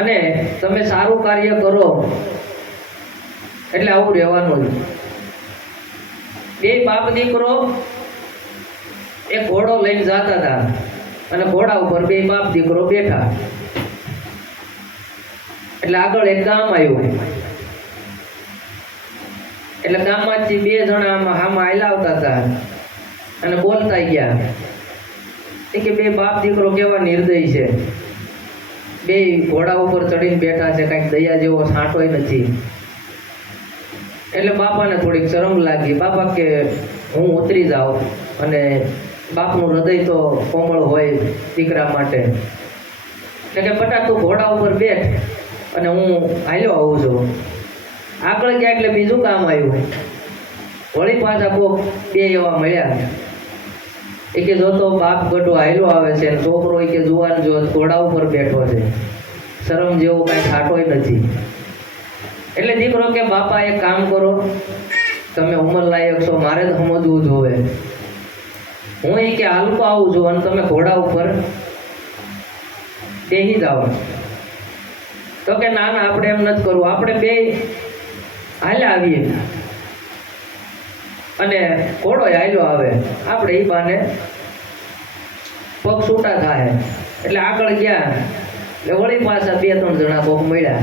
અને તમે સારું કાર્ય કરો એટલે આવું રહેવાનું જ. બે બાપ દીકરો એક ઘોડો લઈને જતા હતા અને ઘોડા ઉપર બે બાપ દીકરો બેઠા. એટલે આગળ એક ગામ આવ્યું. એટલે ગામમાંથી બે જણા આમાં હાલ્યા આવતા હતા અને બોલતા ગયા કે બે બાપ દીકરો કેવા નિર્દય છે, બે ઘોડા ઉપર ચડીને બેઠા છે, કાંઈક દયા જેવો છાંટોય નથી. એટલે બાપાને થોડીક શરમ લાગી. બાપા કે હું ઉતરી જાઉં, અને બાપનું હૃદય તો કોમળ હોય દીકરા માટે. એટલે કે બટા તું ઘોડા ઉપર બેઠ અને હું હાલ્યો આવું છું. આગળ ગયા એટલે બીજું કામ આવ્યું. વળી પાછા કોક બે એવા મળ્યા એ કે જો તો બાપ ગઢો હાલ્યો આવે છે, છોકરો એ કે જુવાન જો ઘોડા ઉપર બેઠો છે, શરમ જેવું કાંઈ છાંટોય નથી. એટલે દીકરો કે બાપા એક કામ કરો, તમે ઉંમર લાયક છો, મારે જ સમજવું જોવે. હું એ કે હાલકો આવું છું અને તમે ઘોડા ઉપર બેસી જાઓ. તો કે ના ના આપણે એમ નથી કરવું, આપણે બે હાલ્યા આવીએ અને ઘોડો હાલ્યો આવે, આપણે એ બાને પગ છૂટા થાય. એટલે આગળ ગયા એટલે વળી પાછા બે ત્રણ જણા કોક મળ્યા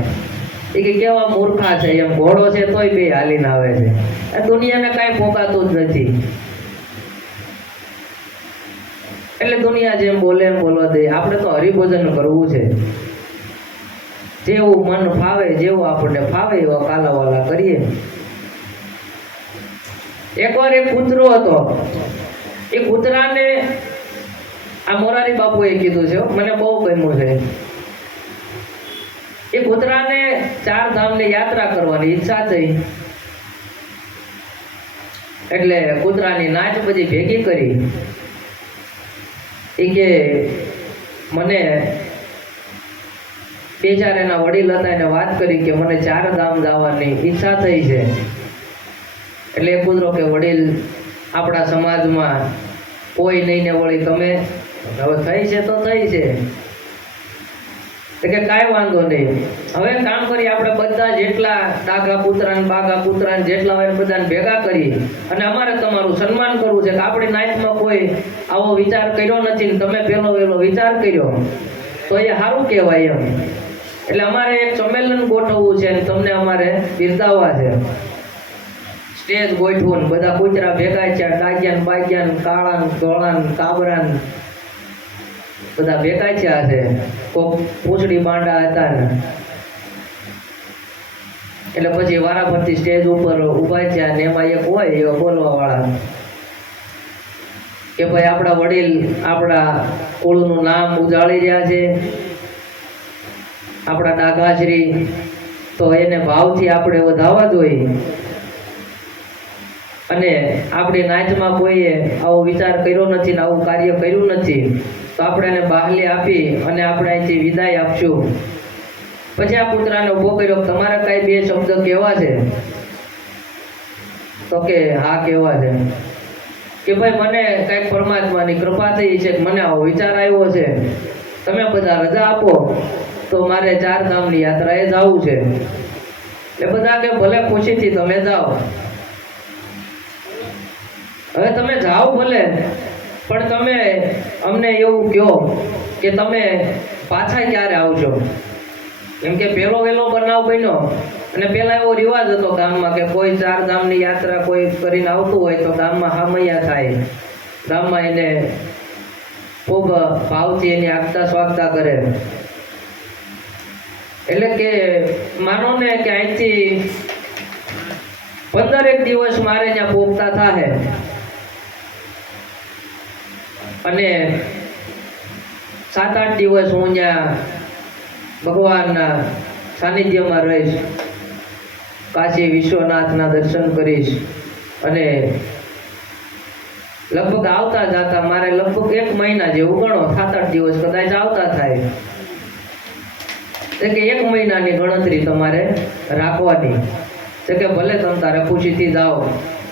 એ કે કેવા મૂર્ખા છે એમ, ઘોડો છે તોય બે હાલીને આવે છે, આ દુનિયાને કાંઈ પોકાતું જ નથી. એટલે દુનિયા જેમ બોલે એમ બોલવા દે, આપણે તો હરિભોજન કરવું છે. જેવું મન ફાવે, જેવું આપણને ફાવે એવા કાલાવાલા કરીએ. એકવાર એક કૂતરો હતો, એ કૂતરાને આ મોરારી બાપુએ કીધું છે, મને બહુ ગમ્યું છે. એ કૂતરાને 4 ધામની યાત્રા કરવાની ઈચ્છા થઈ. એટલે કૂતરાની નાચ બધી ભેગી કરી. એ કે મને બે ચાર એના વડીલ હતા એને વાત કરી કે મને 4 ધામ જવાની ઈચ્છા થઈ છે. એટલે એ કૂતરો કે વડીલ આપણા સમાજમાં કોઈ નહીં ને વળી તમે હવે થઈ છે તો થઈ છે, કે કાંઈ વાંધો નહીં. હવે કામ કરી આપણે બધા જેટલા ડાઘા કૂતરા બાઘા કૂતરા જેટલા હોય બધાને ભેગા કરી અને અમારે તમારું સન્માન કરવું છે કે આપણી નાયતમાં કોઈ આવો વિચાર કર્યો નથી ને તમે પેલો વેલો વિચાર કર્યો તો એ સારું કહેવાય એમ. એટલે અમારે એક સંમેલન ગોઠવવું છે અને તમને અમારે બિરદાવવા છે. સ્ટેજ ગોઠવું, બધા કૂતરા ભેગા છે, ડાગ્યા બાગ્યા કાળા ધોળા કાબરા બધા ભેગા છે. કોક પૂંછડી બાંડા હતા ને એટલે પછી વારાફરતી સ્ટેજ ઉપર ઊભા થયા ને એમાં એક હોય એવા બોલવા વાળા કે ભાઈ આપણા વડીલ આપણા કુળનું નામ ઉજાળી રહ્યા છે, આપણા ડાઘાશ્રી, તો એને ભાવથી આપણે વધાવવા જોઈએ. અને આપણી નાચમાં કોઈએ આવો વિચાર કર્યો નથી ને આવું કાર્ય કર્યું નથી, તો આપણે એને બહાલી આપી અને આપણે અહીંથી વિદાય આપશું. પછી આ કૂતરાને ઊભો કર્યો, તમારે કાંઈ બે શબ્દ કહેવા છે? તો કે હા કહેવા છે. કે ભાઈ મને કાંઈક પરમાત્માની કૃપા થઈ છે, મને આવો વિચાર આવ્યો છે, તમે બધા રજા આપો તો મારે 4 ધામની યાત્રાએ જવું છે. એટલે બધા કે ભલે ખુશીથી તમે જાઓ. હવે તમે જાઓ ભલે, પણ તમે અમને એવું કહો કે તમે પાછા ક્યારે આવશો. કેમ કે પહેલો વહેલો બનાવ બન્યો અને પહેલા એવો રિવાજ હતો ગામમાં કે કોઈ 4 ધામની યાત્રા કોઈ કરીને આવતું હોય તો ગામમાં હામૈયા થાય, ગામમાં એને ખૂબ ભાવથી એની આગતા સ્વાગતા કરે. એટલે કે માનો ને કે અહીંથી 15 દિવસ મારે ત્યાં પોગતા થાય અને 7-8 દિવસ હું ત્યાં ભગવાનના સાનિધ્યમાં રહીશ, કાશી વિશ્વનાથના દર્શન કરીશ અને લગભગ આવતા જતા મારે લગભગ 1 મહિના જેવું ગણો, 7-8 દિવસ કદાચ આવતા થાય. એટલે કે 1 મહિનાની ગણતરી તમારે રાખવાની છે કે ભલે તમે તારે ખુશીથી જાઓ.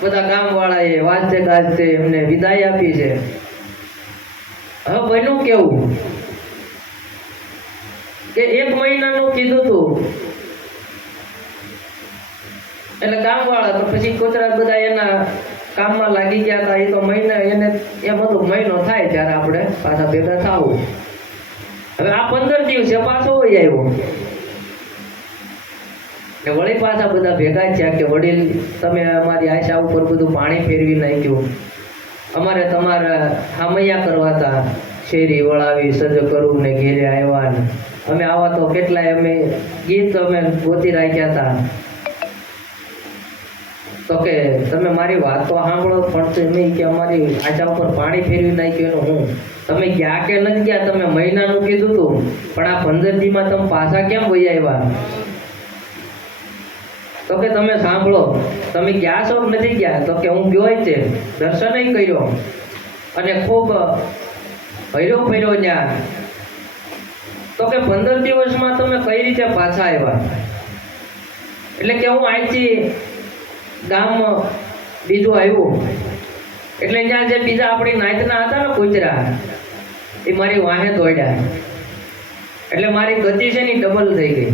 બધા ગામવાળાએ વાજતે ગાજતે એમને વિદાય આપી છે. હવે બન્યું કેવું કે 1 મહિનાનું કીધું હતું એટલે ગામવાળા તો પછી કૂતરા બધા એના કામમાં લાગી ગયા હતા. એ તો મહિના એને એમ હતું મહિનો થાય ત્યારે આપણે પાછા ભેગા થવું. હવે આ 15 દિવસે પાછો હોય આવ્યો. ને વળી પાછા બધા ભેગા થયા કે વડીલ તમે અમારી આશા ઉપર બધું પાણી ફેરવી નાખ્યું, અમારે તમારા હામૈયા કરવા હતા, શેરી વળાવી સજ કરું ને ઘેરે આવ્યા ને અમે આવા તો કેટલાય અમે ગીત અમે ગોતી રાખ્યા હતા. તો કે તમે મારી વાત તો સાંભળો, પણ તમે કે અમારી આશા ઉપર પાણી ફેરવી નાખ્યું એનું હું, તમે ગયા કે નથી ગયા, તમે મહિનાનું કીધું હતું પણ આ 15 દીમાં તમે પાછા કેમ વહી આવ્યા? તો કે તમે સાંભળો, તમે ગયા છો કે નથી ગયા? તો કે હું ગયો છે, દર્શન કર્યો અને ખૂબ હર્યો ફર્યો ત્યાં. તો કે 15 દિવસમાં તમે કઈ રીતે પાછા આવ્યા? એટલે કે હું અહીંથી ગામ બીજું આવ્યું એટલે ત્યાં જે બીજા આપણી નાયતના હતા ને કૂતરા એ મારી વાહે દોડ્યા, એટલે મારી ગતિ છે ને ડબલ થઈ ગઈ.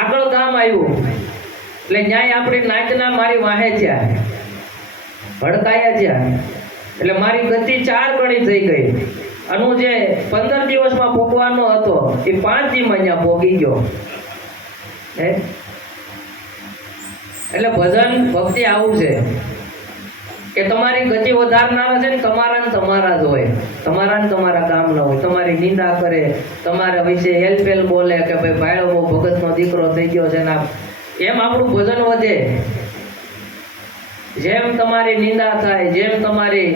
આગળ ગામ આવ્યું એટલે ન્યાય આપણી નાયતના મારી વાહે થયા, ભડકાયા થયા, એટલે મારી ગતિ 4 ગણી થઈ ગઈ. અને હું જે 15 દિવસમાં પોગવાનો હતો એ 5 દીમાં અહીંયા પોગી ગયો. એટલે ભજન ભક્તિ આવું છે કે તમારી ગતિ વધારનારા છે ને તમારા જ હોય, તમારા કામ ના હોય. તમારી નિંદા કરે, તમારા વિશે હેલફેલ બોલે કે ભાઈ ભાઈઓ ભગતનો દીકરો થઈ ગયો છે ને એમ આપણું ભજન વધે. જેમ તમારી નિંદા થાય, જેમ તમારી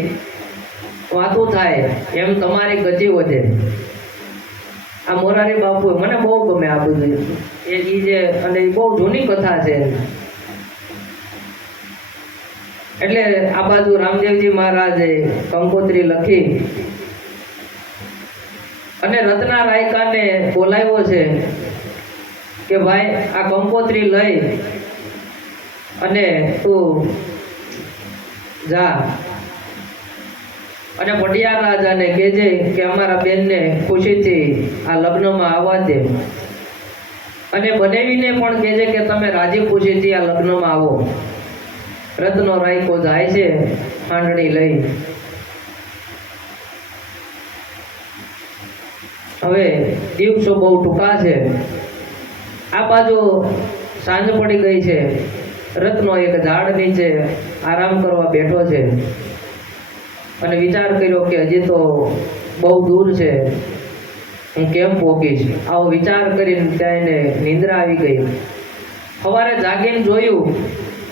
વાતો થાય એમ તમારી ગતિ વધે. આ મોરારી બાપુ મને બહુ ગમે આ બધું એ જે, અને એ બહુ જૂની કથા છે. એટલે આ બાજુ રામદેવજી મહારાજે કંકોત્રી લખી અને રત્ના રાયકાને બોલાવ્યો છે કે ભાઈ આ કંકોત્રી લઈ અને તું જા અને પટિયાર રાજાને કહેજે કે અમારા બેનને ખુશીથી આ લગ્નમાં આવવા દે, અને બનેવીને પણ કહેજે કે તમે રાજી ખુશીથી આ લગ્નમાં આવો. રત્નો રાયકો જાય છે ખાંડણી લઈ. હવે દિવસો બહુ ટૂંકા છે. આ બાજુ સાંજ પડી ગઈ છે. રત્નો એક ઝાડ નીચે આરામ કરવા બેઠો છે અને વિચાર કર્યો કે હજી તો બહુ દૂર છે, હું કેમ પહોંચીશ. આવો વિચાર કરીને ત્યાં એને નિંદ્રા આવી ગઈ. સવારે જાગીને જોયું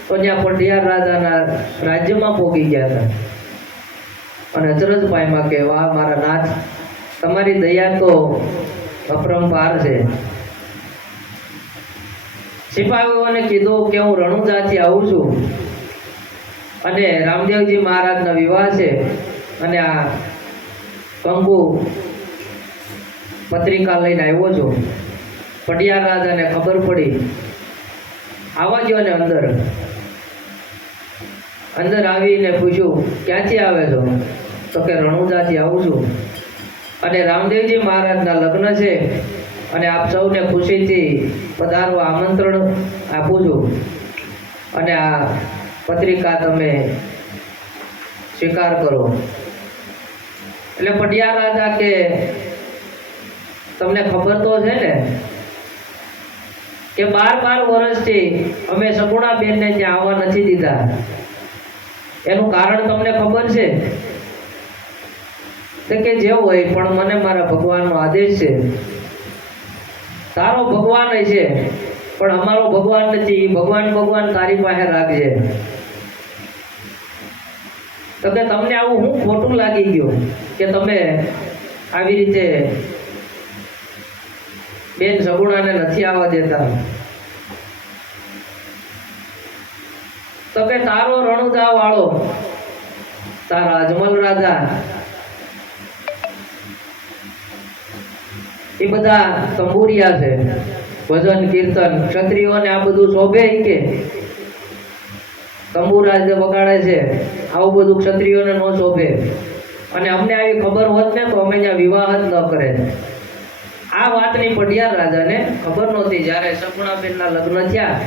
તો ત્યાં પટિયાર રાજાના રાજ્યમાં પહોંચી ગયા હતા અને અચરજ પામ્યા કે વાહ મારા નાથ, તમારી દયા તો અપરંપાર છે. સિપાહીઓને કીધું કે હું રણુજાથી આવું છું અને રામદેવજી મહારાજના વિવાહ છે અને આ કંકુ પત્રિકા લઈને આવ્યો છું. પટિયાર રાજાને ખબર પડી, આવવા ગયો ને અંદર આવીને પૂછ્યું ક્યાંથી આવે છો? તો કે રણુજાથી આવું છું અને રામદેવજી મહારાજના લગ્ન છે અને આપ સૌને ખુશીથી પધારવા આમંત્રણ આપું છું અને આ પત્રિકા તમે સ્વીકાર કરો. એટલે પટિયાર રાજા કે તમને ખબર તો છે ને કે 12 વર્ષથી અમે સગુણા બેનને ત્યાં આવવા નથી દીધા, એનું કારણ તમને ખબર છે? તો કે જેવું હોય પણ મને મારા ભગવાનનો આદેશ છે. તારો ભગવાન છે પણ અમારો ભગવાન નથી. ભગવાન તારી પાસે રાખજે. તો કે તમને આવું હું ખોટું લાગી ગયું કે તમે આવી રીતે બેન સગુણાને નથી આવવા દેતા? તો કે તારો રણુજા વાળો તારા અજમલ રાજા એ બધા તંબુરિયા છે, ભજન કીર્તન ક્ષત્રિયોને આ બધું શોભે કે તંબુરા જે વગાડે છે આવું બધું ક્ષત્રિયોને ન શોભે, અને અમને આવી ખબર હોત ને તો અમે ત્યાં વિવાહ જ ન કરે. આ વાતની પટિયાર રાજાને ખબર નહોતી. જ્યારે સગુણાબેનના લગ્ન થયા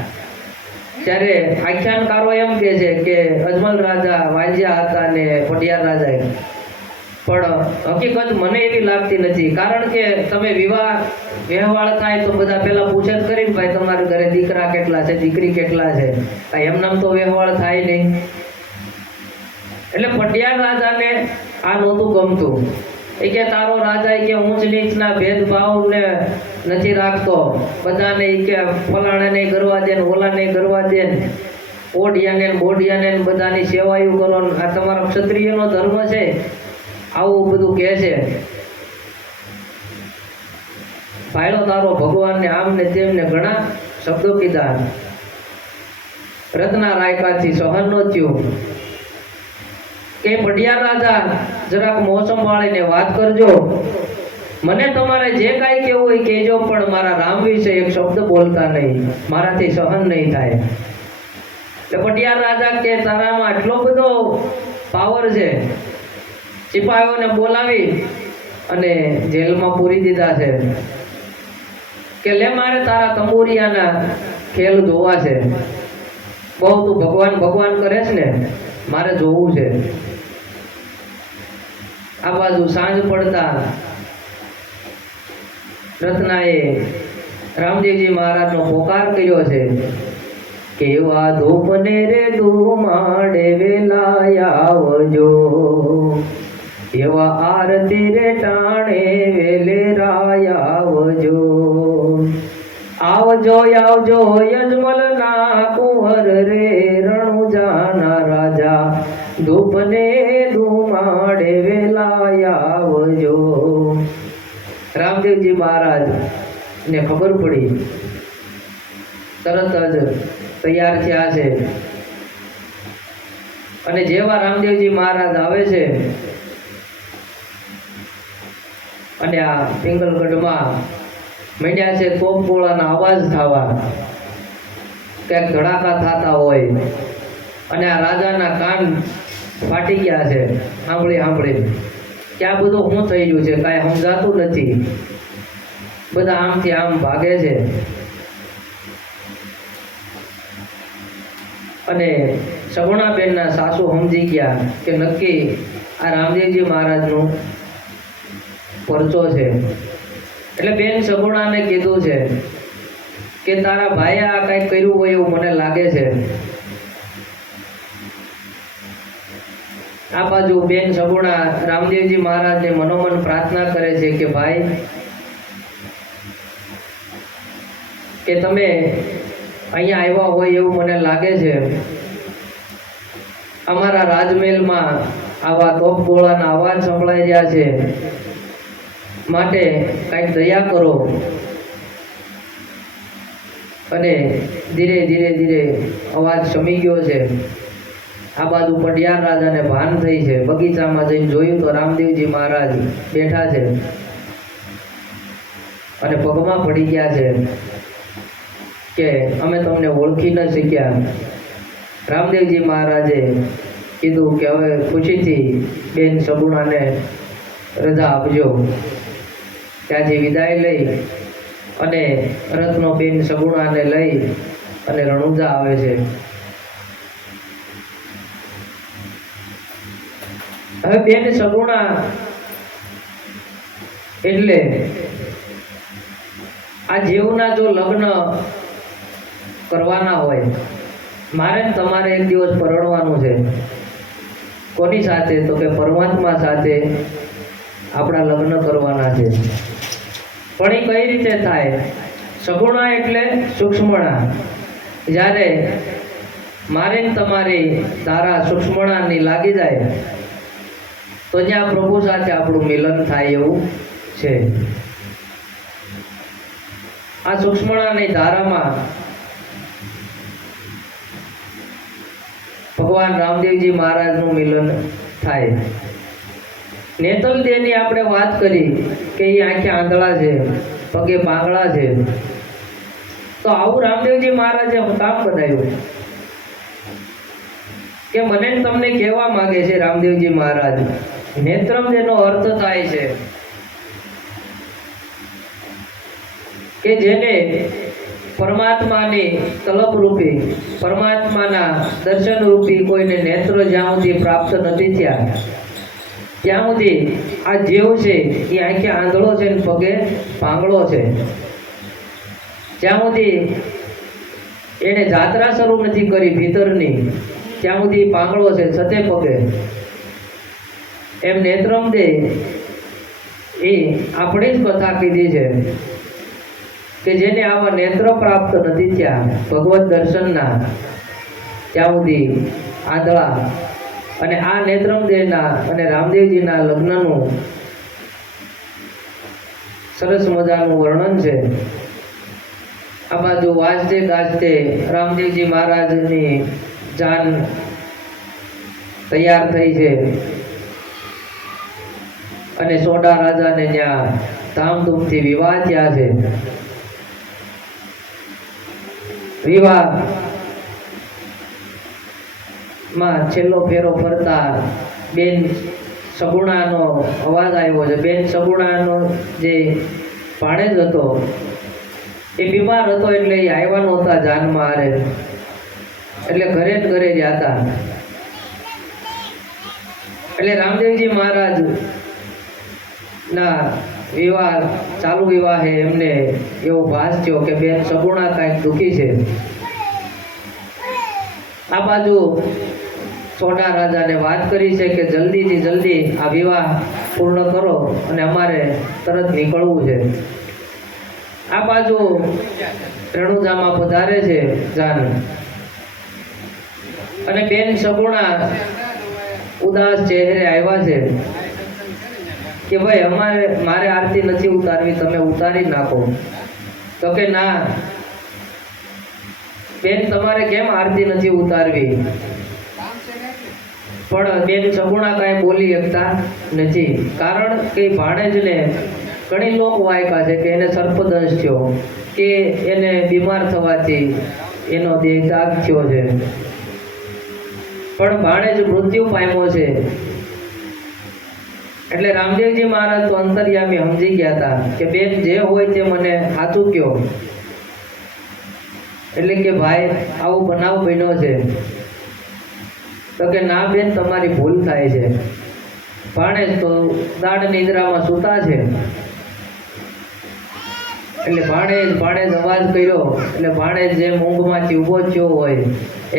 ત્યારે આખ્યાનકારો એમ કહે છે કે અજમલ રાજા વાંજ્યા હતા ને પટિયાર રાજાએ પણ હકીકત મને એવી લાગતી નથી. કારણ કે તમે વ્યવહાર થાય તો બધા પહેલા પૂછે જ કરીને ભાઈ તમારા ઘરે દીકરા કેટલા છે, દીકરી કેટલા છે. કાંઈ એમનામ તો વ્યવહાર થાય નહીં. એટલે પટિયાર રાજાને આ નહોતું ગમતું. એ કે તારો રાજા કે ઊંચ નીચના ભેદભાવને નથી રાખતો, બધાને એ કે ફલાણાને કરવા દે ને ઓલાને કરવા દે ને ઓઢિયાને બોઢિયાને બધાની સેવાયું કરો, આ તમારો ક્ષત્રિયનો ધર્મ છે, આવું બધું કહે છે. ભાઈલો તારો ભગવાનને આમ ને તેમ ને ઘણા શબ્દો કીધા. રત્ના રાયકાથી સહન ન થયું કે પટિયાર રાજા જરાક મોસમ વાળીને વાત કરજો, મને તમારે જે કાંઈ કહેવું હોય કહેજો, પણ મારા રામ વિશે એક શબ્દ બોલતા નહીં, મારાથી સહન નહીં થાય. એટલે પટિયાર રાજા કે તારામાં આટલો બધો પાવર છે, સિપાહીઓને બોલાવી અને જેલમાં પૂરી દીધા છે કે લે મારે તારા તંબુરિયાના ખેલ જોવા છે. બહુ તું ભગવાન ભગવાન કરે છે ને, મારે જોવું છે. આ બાજુ સાંજ પડતા રત્નાએ રામદેવજી મહારાજનો પોકાર કર્યો છે. કેવા ધૂપને રે ધૂમાડે વેલા આવજો, એવા આરતી રે ટાણે વેલે રાય આવજો. આવજો આવજો યજમલ ના કુંવર રે રણુજાના રાજા, ધૂપને ધૂમાડે વેલા આવજો. રામદેવજી મહારાજ ને ખબર પડી, તરત જ તૈયાર થયા છે. અને જેવા રામદેવજી મહારાજ આવે છે અને આ પિંગલગઢમાં માંડ્યા છે તોપ ગોળાના અવાજ થવા, ક્યાંક ધડાકા થતા હોય, અને આ રાજાના કાન ફાટી ગયા છે સાંભળી કે આ બધું શું થઈ ગયું છે, કાંઈ સમજાતું નથી. બધા આમથી આમ ભાગે છે. અને સગુણાબેનના સાસુ સમજી ગયા કે નક્કી આ રામદેવજી મહારાજનું પરચો છે. એટલે બેન સગુણાને કીધું છે કે તારા ભાઈએ આ કંઈક કર્યું હોય એવું મને લાગે છે. આ બાજુ બેન સગુણા રામદેવજી મહારાજને મનોમન પ્રાર્થના કરે છે કે ભાઈ, કે તમે અહીંયા આવ્યા હોય એવું મને લાગે છે. અમારા રાજમહેલમાં આવા તોપ ગોળાના અવાજ સંભળાઈ રહ્યા છે, માટે કંઈક દયા કરો. અને ધીરે ધીરે અવાજ શમી ગયો છે. આ બાજુ પટિયાર રાજાને ભાન થઈ છે. બગીચામાં જઈને જોયું તો રામદેવજી મહારાજ બેઠા છે અને પગમાં પડી ગયા છે કે અમે તમને ઓળખી ન શક્યા. રામદેવજી મહારાજે કીધું કે હવે ખુશીથી બેન સગુણાને રજા આપજો. ત્યાંથી વિદાય લઈ અને રત્નો બેન સગુણાને લઈ અને રણુજા આવે છે. હવે બેન સગુણા એટલે આ જીવના જો લગ્ન કરવાના હોય, મારે તમારે એક દિવસ પરણવાનું છે. કોની સાથે? તો કે પરમાત્મા સાથે આપણા લગ્ન કરવાના છે. પણ એ કઈ રીતે થાય? સગુણા એટલે સૂક્ષ્મણા. જ્યારે મારે તમારી ધારા સૂક્ષ્મણાની લાગી જાય તો જ્યાં પ્રભુ સાથે આપણું મિલન થાય એવું છે. આ સૂક્ષ્મણાની ધારામાં ભગવાન રામદેવજી મહારાજનું મિલન થાય. નેતલ દેહની આપણે વાત કરી કે એ આંખે આંધળા છે, પગે પાંગળા છે, તો આવું રામદેવજી મહારાજે કામ બનાવ્યું કે મને તમને કહેવા માંગે છે રામદેવજી મહારાજ, નેત્રમ જેનો અર્થ થાય છે કે જેને પરમાત્માની તલબ રૂપી, પરમાત્માના દર્શન રૂપી કોઈને નેત્ર જ્યાં સુધી પ્રાપ્ત નથી થયા ત્યાં સુધી આ જીવ છે એ આંખે આંધળો છે ને પગે પાંગળો છે. જ્યાં સુધી એને જાત્રા શરૂ નથી કરી ભીતરની ત્યાં સુધી પાંગળો છે છતે પગે. એમ નેત્રમ દે એ આપણી જ કથા કીધી છે કે જેને આવા નેત્ર પ્રાપ્ત નથી થયા ભગવત દર્શનના ત્યાં સુધી આંધળા. અને આ નેત્રમ દેવના અને રામદેવજીના લગ્નનું સરસ મજાનું વર્ણન છે. આ બાજુ વાજતે ગાજતે રામદેવજી મહારાજની જાન તૈયાર થઈ છે અને સોડા રાજાને ત્યાં ધામધૂમથી વિવાહ થયા છે. વિવાહ માં છેલ્લો ફેરો ફરતા બેન સગુણાનો અવાજ આવ્યો છે. બેન સગુણાનો જે ભાણેજ હતો એ બીમાર હતો એટલે એ આવ્યા નહોતા જાનમાં હારે, એટલે ઘરે જ ઘરે રહ્યા હતા. એટલે રામદેવજી મહારાજ ના વિવાહ ચાલુ વિવાહે એમને એવો ભાસ થયો કે બેન સગુણા કાંઈક દુઃખી છે. આ બાજુ સોડા રાજાને વાત કરી છે કે જલ્દીથી જલ્દી આ વિવાહ પૂર્ણ કરો અને અમારે તરત નીકળવું છે. આ બાજુ રણુજામાં પધારે છે જાન અને બેન સગુણા ઉદાસ ચહેરે આવ્યા છે કે ભાઈ મારે આરતી નથી ઉતારવી, તમે ઉતારી નાખો. તો કે ના બેન તમારે કેમ આરતી નથી ઉતારવી? પણ બેન સગુણા કાંઈ બોલી શકતા નથી, કારણ કે ભાણેજને ઘણી લોક વાયકા છે કે એને સર્પદંશ થયો કે એને બીમાર થવાથી એનો દેહ ત્યાગ થયો છે. પણ ભાણેજ મૃત્યુ પામ્યો છે. એટલે રામદેવજી મહારાજ તો અંતર્યામી સમજી ગયા હતા કે બેન જે હોય તે મને સાચું કહો. એટલે કે ભાઈ આવું બનાવ બન્યો છે. તો કે ના બેન તમારી ભૂલ થાય છે. ભાણેજ તો દાઢ નિદ્રામાં સૂતા છે. એટલે ભાણેજ અવાજ કર્યો એટલે ભાણેજ જેમ ઊંઘમાંથી ઊભો થયો હોય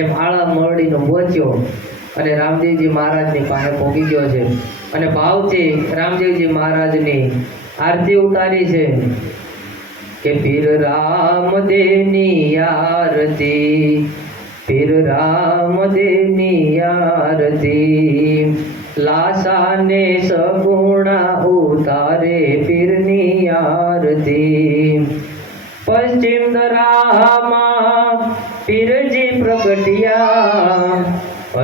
એમ આળા મરડીનો ઊભો થયો અને રામદેવજી મહારાજની પાસે પહોંચી ગયો છે અને ભાવથી રામદેવજી મહારાજની આરતી ઉતારી છે કે પીર રામદેવની આરતી, પીર રામદેવની આરતી, લાસાને સગુણા ઉતારે પીરની આરતી. પશ્ચિમ દરામાં પીરજી પ્રગટ્યા,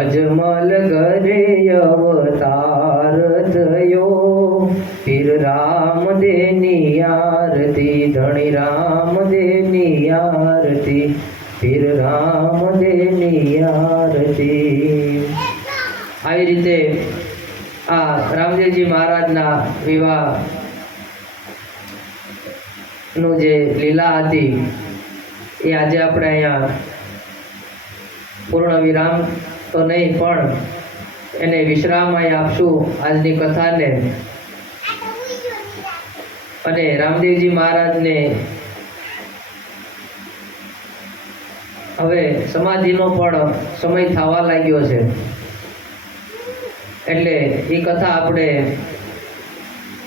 અજમલ ઘરે અવતાર થયો, પીર રામદેવની આરતી, ધણી રામદેવની આરતી, પીર રામદેવની આરતી. આવી રીતે આ રામદેવજી મહારાજના વિવાહ નું જે લીલા હતી એ આજે આપણે અહીંયા પૂર્ણ વિરામ તો નહીં પણ એને વિશ્રામ આપશું આજની કથાને. અને રામદેવજી મહારાજને હવે સમાધિનો પણ સમય થવા લાગ્યો છે, એટલે એ કથા આપણે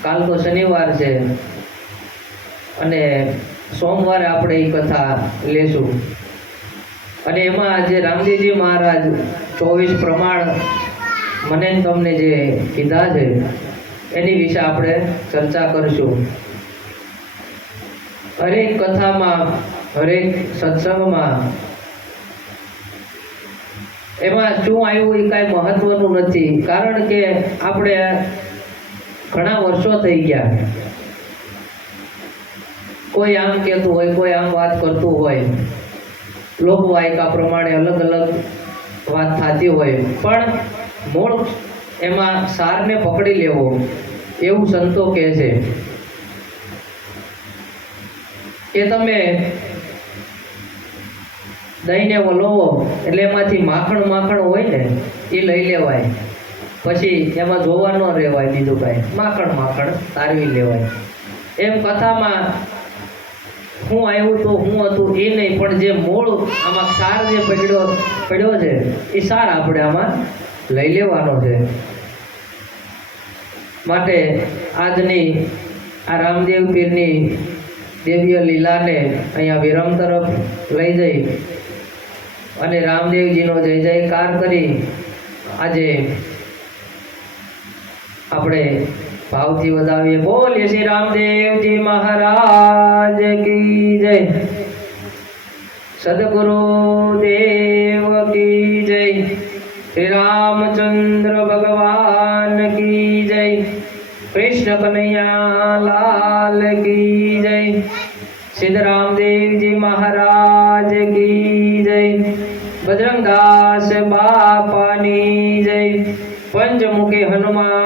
કાલ તો શનિવાર છે અને સોમવારે આપણે એ કથા લેશું. અને એમાં જે રામદેવજી મહારાજ 24 પ્રમાણ મને તમને જે કીધા છે એની વિશે આપણે ચર્ચા કરશું. હરેક કથામાં હરેક સત્સંગમાં એમાં શું આવ્યું એ કાંઈ મહત્વનું નથી, કારણ કે આપણે ઘણા વર્ષો થઈ ગયા. કોઈ આમ કહેતું હોય, કોઈ આમ વાત કરતું હોય, લોકવાયકા પ્રમાણે અલગ અલગ વાત થતી હોય, પણ મૂળ એમાં સારને પકડી લેવો એવું સંતો કહે છે કે તમે દહીંને વલોવો એટલે એમાંથી માખણ હોય ને એ લઈ લેવાય, પછી એમાં જોવા ન રહેવાય, બીજું કાંઈ માખણ તારવી લેવાય. એમ કથામાં હું આવ્યું તો હું હતું એ નહીં, પણ જે મૂળ આમાં સાર જે પડ્યો છે એ સાર આપણે આમાં લઈ લેવાનો છે. માટે આજની આ રામદેવ પીરની દિવ્ય લીલાને અહીંયા વિરમ તરફ લઈ જઈ અને રામદેવજીનો જય જયકાર કરી આજે આપણે ભાવથી વધાવીએ. બોલીએ શ્રી રામદેવજી મહારાજ કી જય, સદગુરુ દેવ કી જય, શ્રી રામચંદ્ર ભગવાન કી જય, કૃષ્ણ કનૈયા લાલ કી જય, સિદ્ધ રામદેવજી મહારાજ કી જય, બજરંગદાસ બાપાની જય, પંચમુખી હનુમાન